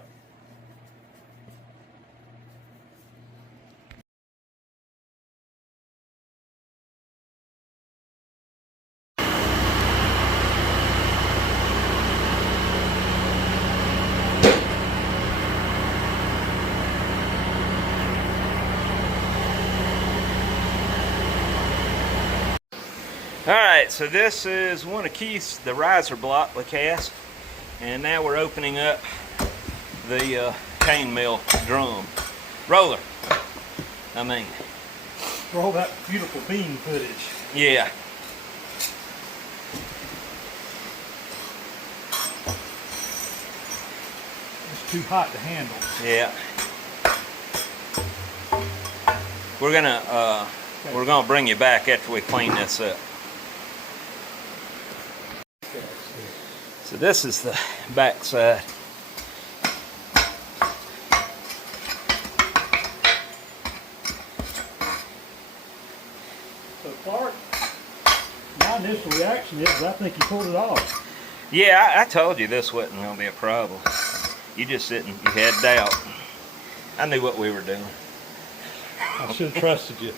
All right, so this is one of Keith's, the riser block we cast, and now we're opening up the cane mill drum. Roller, I mean. For all that beautiful beam footage. Yeah. It's too hot to handle. Yeah. We're gonna bring you back after we clean this up. So this is the back side. So Clark, my initial reaction is I think you pulled it off. Yeah, I told you this wasn't gonna be a problem. You just you had doubt. I knew what we were doing. I should have trusted you.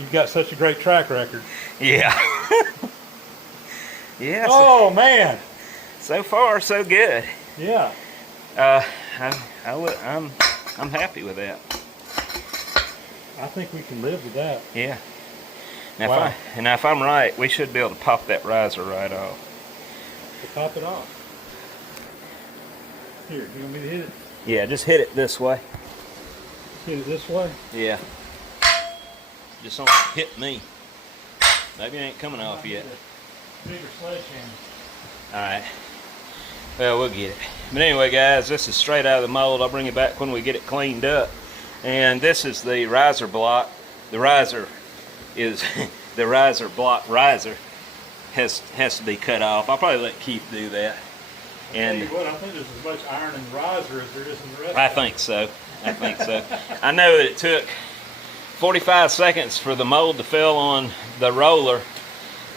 You've got such a great track record. Yeah. Yeah. Oh man. So far, so good. Yeah. I'm happy with that. I think we can live with that. Yeah. Now, Wow. if I'm right, we should be able to pop that riser right off. To pop it off. Here, you want me to hit it? Yeah, just hit it this way. Hit it this way? Yeah. Just don't hit me. Maybe it ain't coming off yet. Bigger sledgehammer. All right. Well, we'll get it. But anyway, guys, this is straight out of the mold. I'll bring it back when we get it cleaned up. And this is the riser block. The riser is the riser block riser has to be cut off. I'll probably let Keith do that. And Tell you what, I think there's as much iron in the riser as there is in the rest. I think so. I think so. I know that it took 45 seconds for the mold to fill on the roller,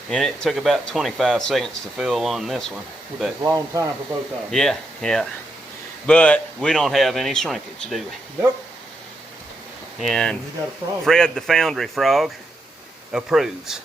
and it took about 25 seconds to fill on this one. Which is a long time for both of them. Yeah, yeah. But we don't have any shrinkage, do we? Nope. And You got a frog. Fred the Foundry frog approves.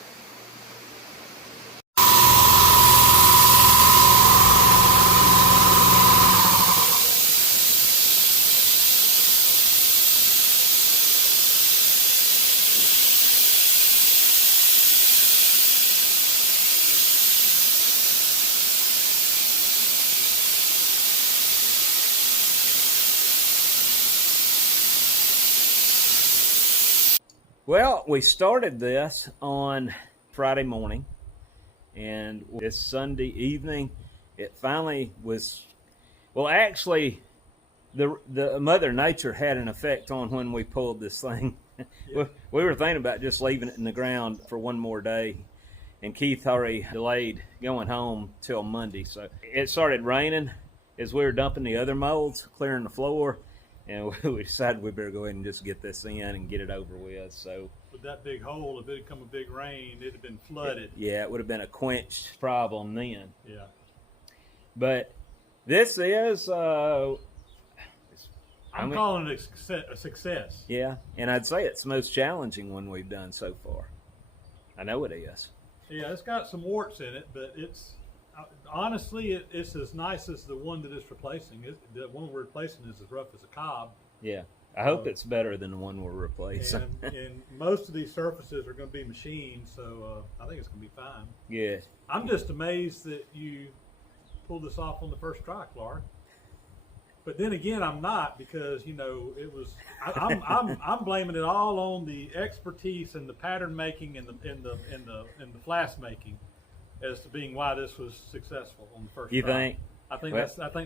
Well, we started this on Friday morning, and this Sunday evening, it finally was, well, actually, the Mother Nature had an effect on when we pulled this thing. Yeah. We were thinking about just leaving it in the ground for one more day, and Keith already delayed going home till Monday. So it started raining as we were dumping the other molds, clearing the floor, and we decided we better go ahead and just get this in and get it over with. So with that big hole, if it had come a big rain, it'd have been flooded. Yeah, it would have been a quenched problem then. Yeah. But this is, I'm calling it a success. Yeah, and I'd say it's the most challenging one we've done so far. I know it is. Yeah, it's got some warts in it, but it's honestly, it's as nice as the one that it's replacing. The one we're replacing is as rough as a cob. Yeah, I hope it's better than the one we're replacing. And most of these surfaces are going to be machined, so I think it's going to be fine. Yeah. I'm just amazed that you pulled this off on the first try, Clark. But then again, I'm not, because it was. I'm blaming it all on the expertise and the pattern making and the flask making as to being why this was successful on the first. You try. think? I think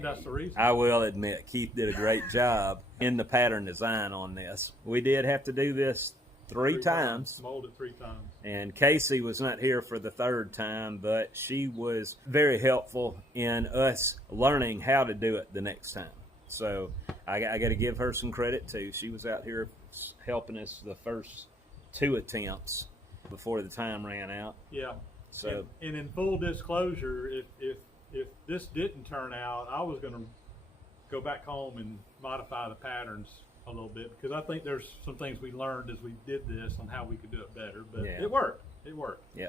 that's the reason. I will admit, Keith did a great job in the pattern design on this. We did have to do this three times. Molded 3 times. And Casey was not here for the 3rd time, but she was very helpful in us learning how to do it the next time. So I got to give her some credit too. She was out here helping us the first 2 attempts. before the time ran out. Yeah. So, and in full disclosure, if this didn't turn out, I was going to go back home and modify the patterns a little bit, because I think there's some things we learned as we did this on how we could do it better. But yeah. It worked. It worked. Yeah.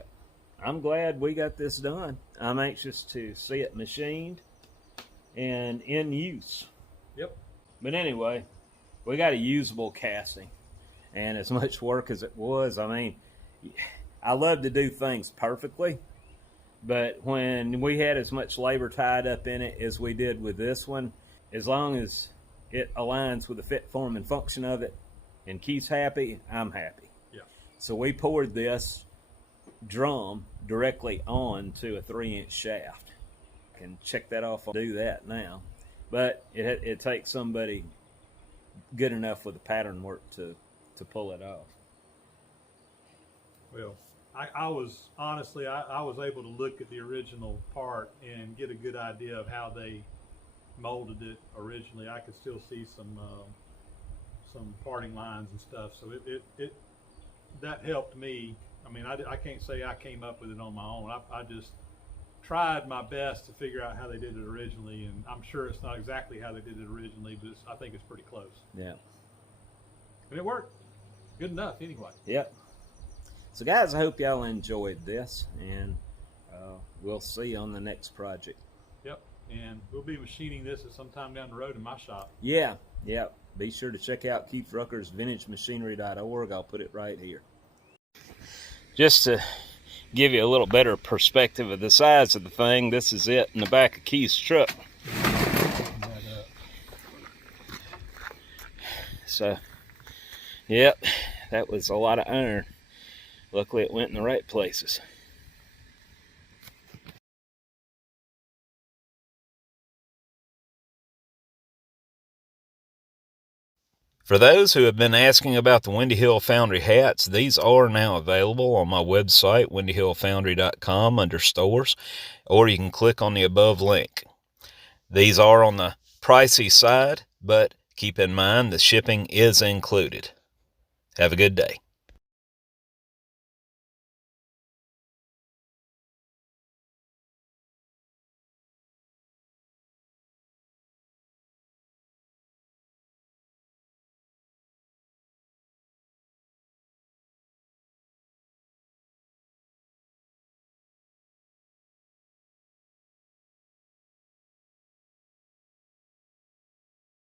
I'm glad we got this done. I'm anxious to see it machined and in use. Yep. But anyway, we got a usable casting. And as much work as it was, I mean, I love to do things perfectly. But when we had as much labor tied up in it as we did with this one, as long as it aligns with the fit, form, and function of it, and Keith's happy, I'm happy. Yeah. So we poured this drum directly onto a 3-inch shaft. I can check that off. I'll do that now. But it takes somebody good enough with the pattern work to pull it off. Well, I was honestly, I was able to look at the original part and get a good idea of how they molded it originally. I could still see some parting lines and stuff. So it that helped me. I mean, I can't say I came up with it on my own. I just tried my best to figure out how they did it originally, and I'm sure it's not exactly how they did it originally, but I think it's pretty close. Yeah. And it worked. Good enough anyway. Yep. So guys, I hope y'all enjoyed this, and we'll see you on the next project. Yep. And we'll be machining this at some time down the road in my shop. Yeah. Be sure to check out Keith Rucker's vintagemachinery.org. I'll put it right here. Just to give you a little better perspective of the size of the thing, this is it in the back of Keith's truck. So, yep, that was a lot of iron. Luckily it went in the right places. For those who have been asking about the Windy Hill Foundry hats, these are now available on my website, windyhillfoundry.com, under stores, or you can click on the above link. These are on the pricey side, but keep in mind the shipping is included. Have a good day.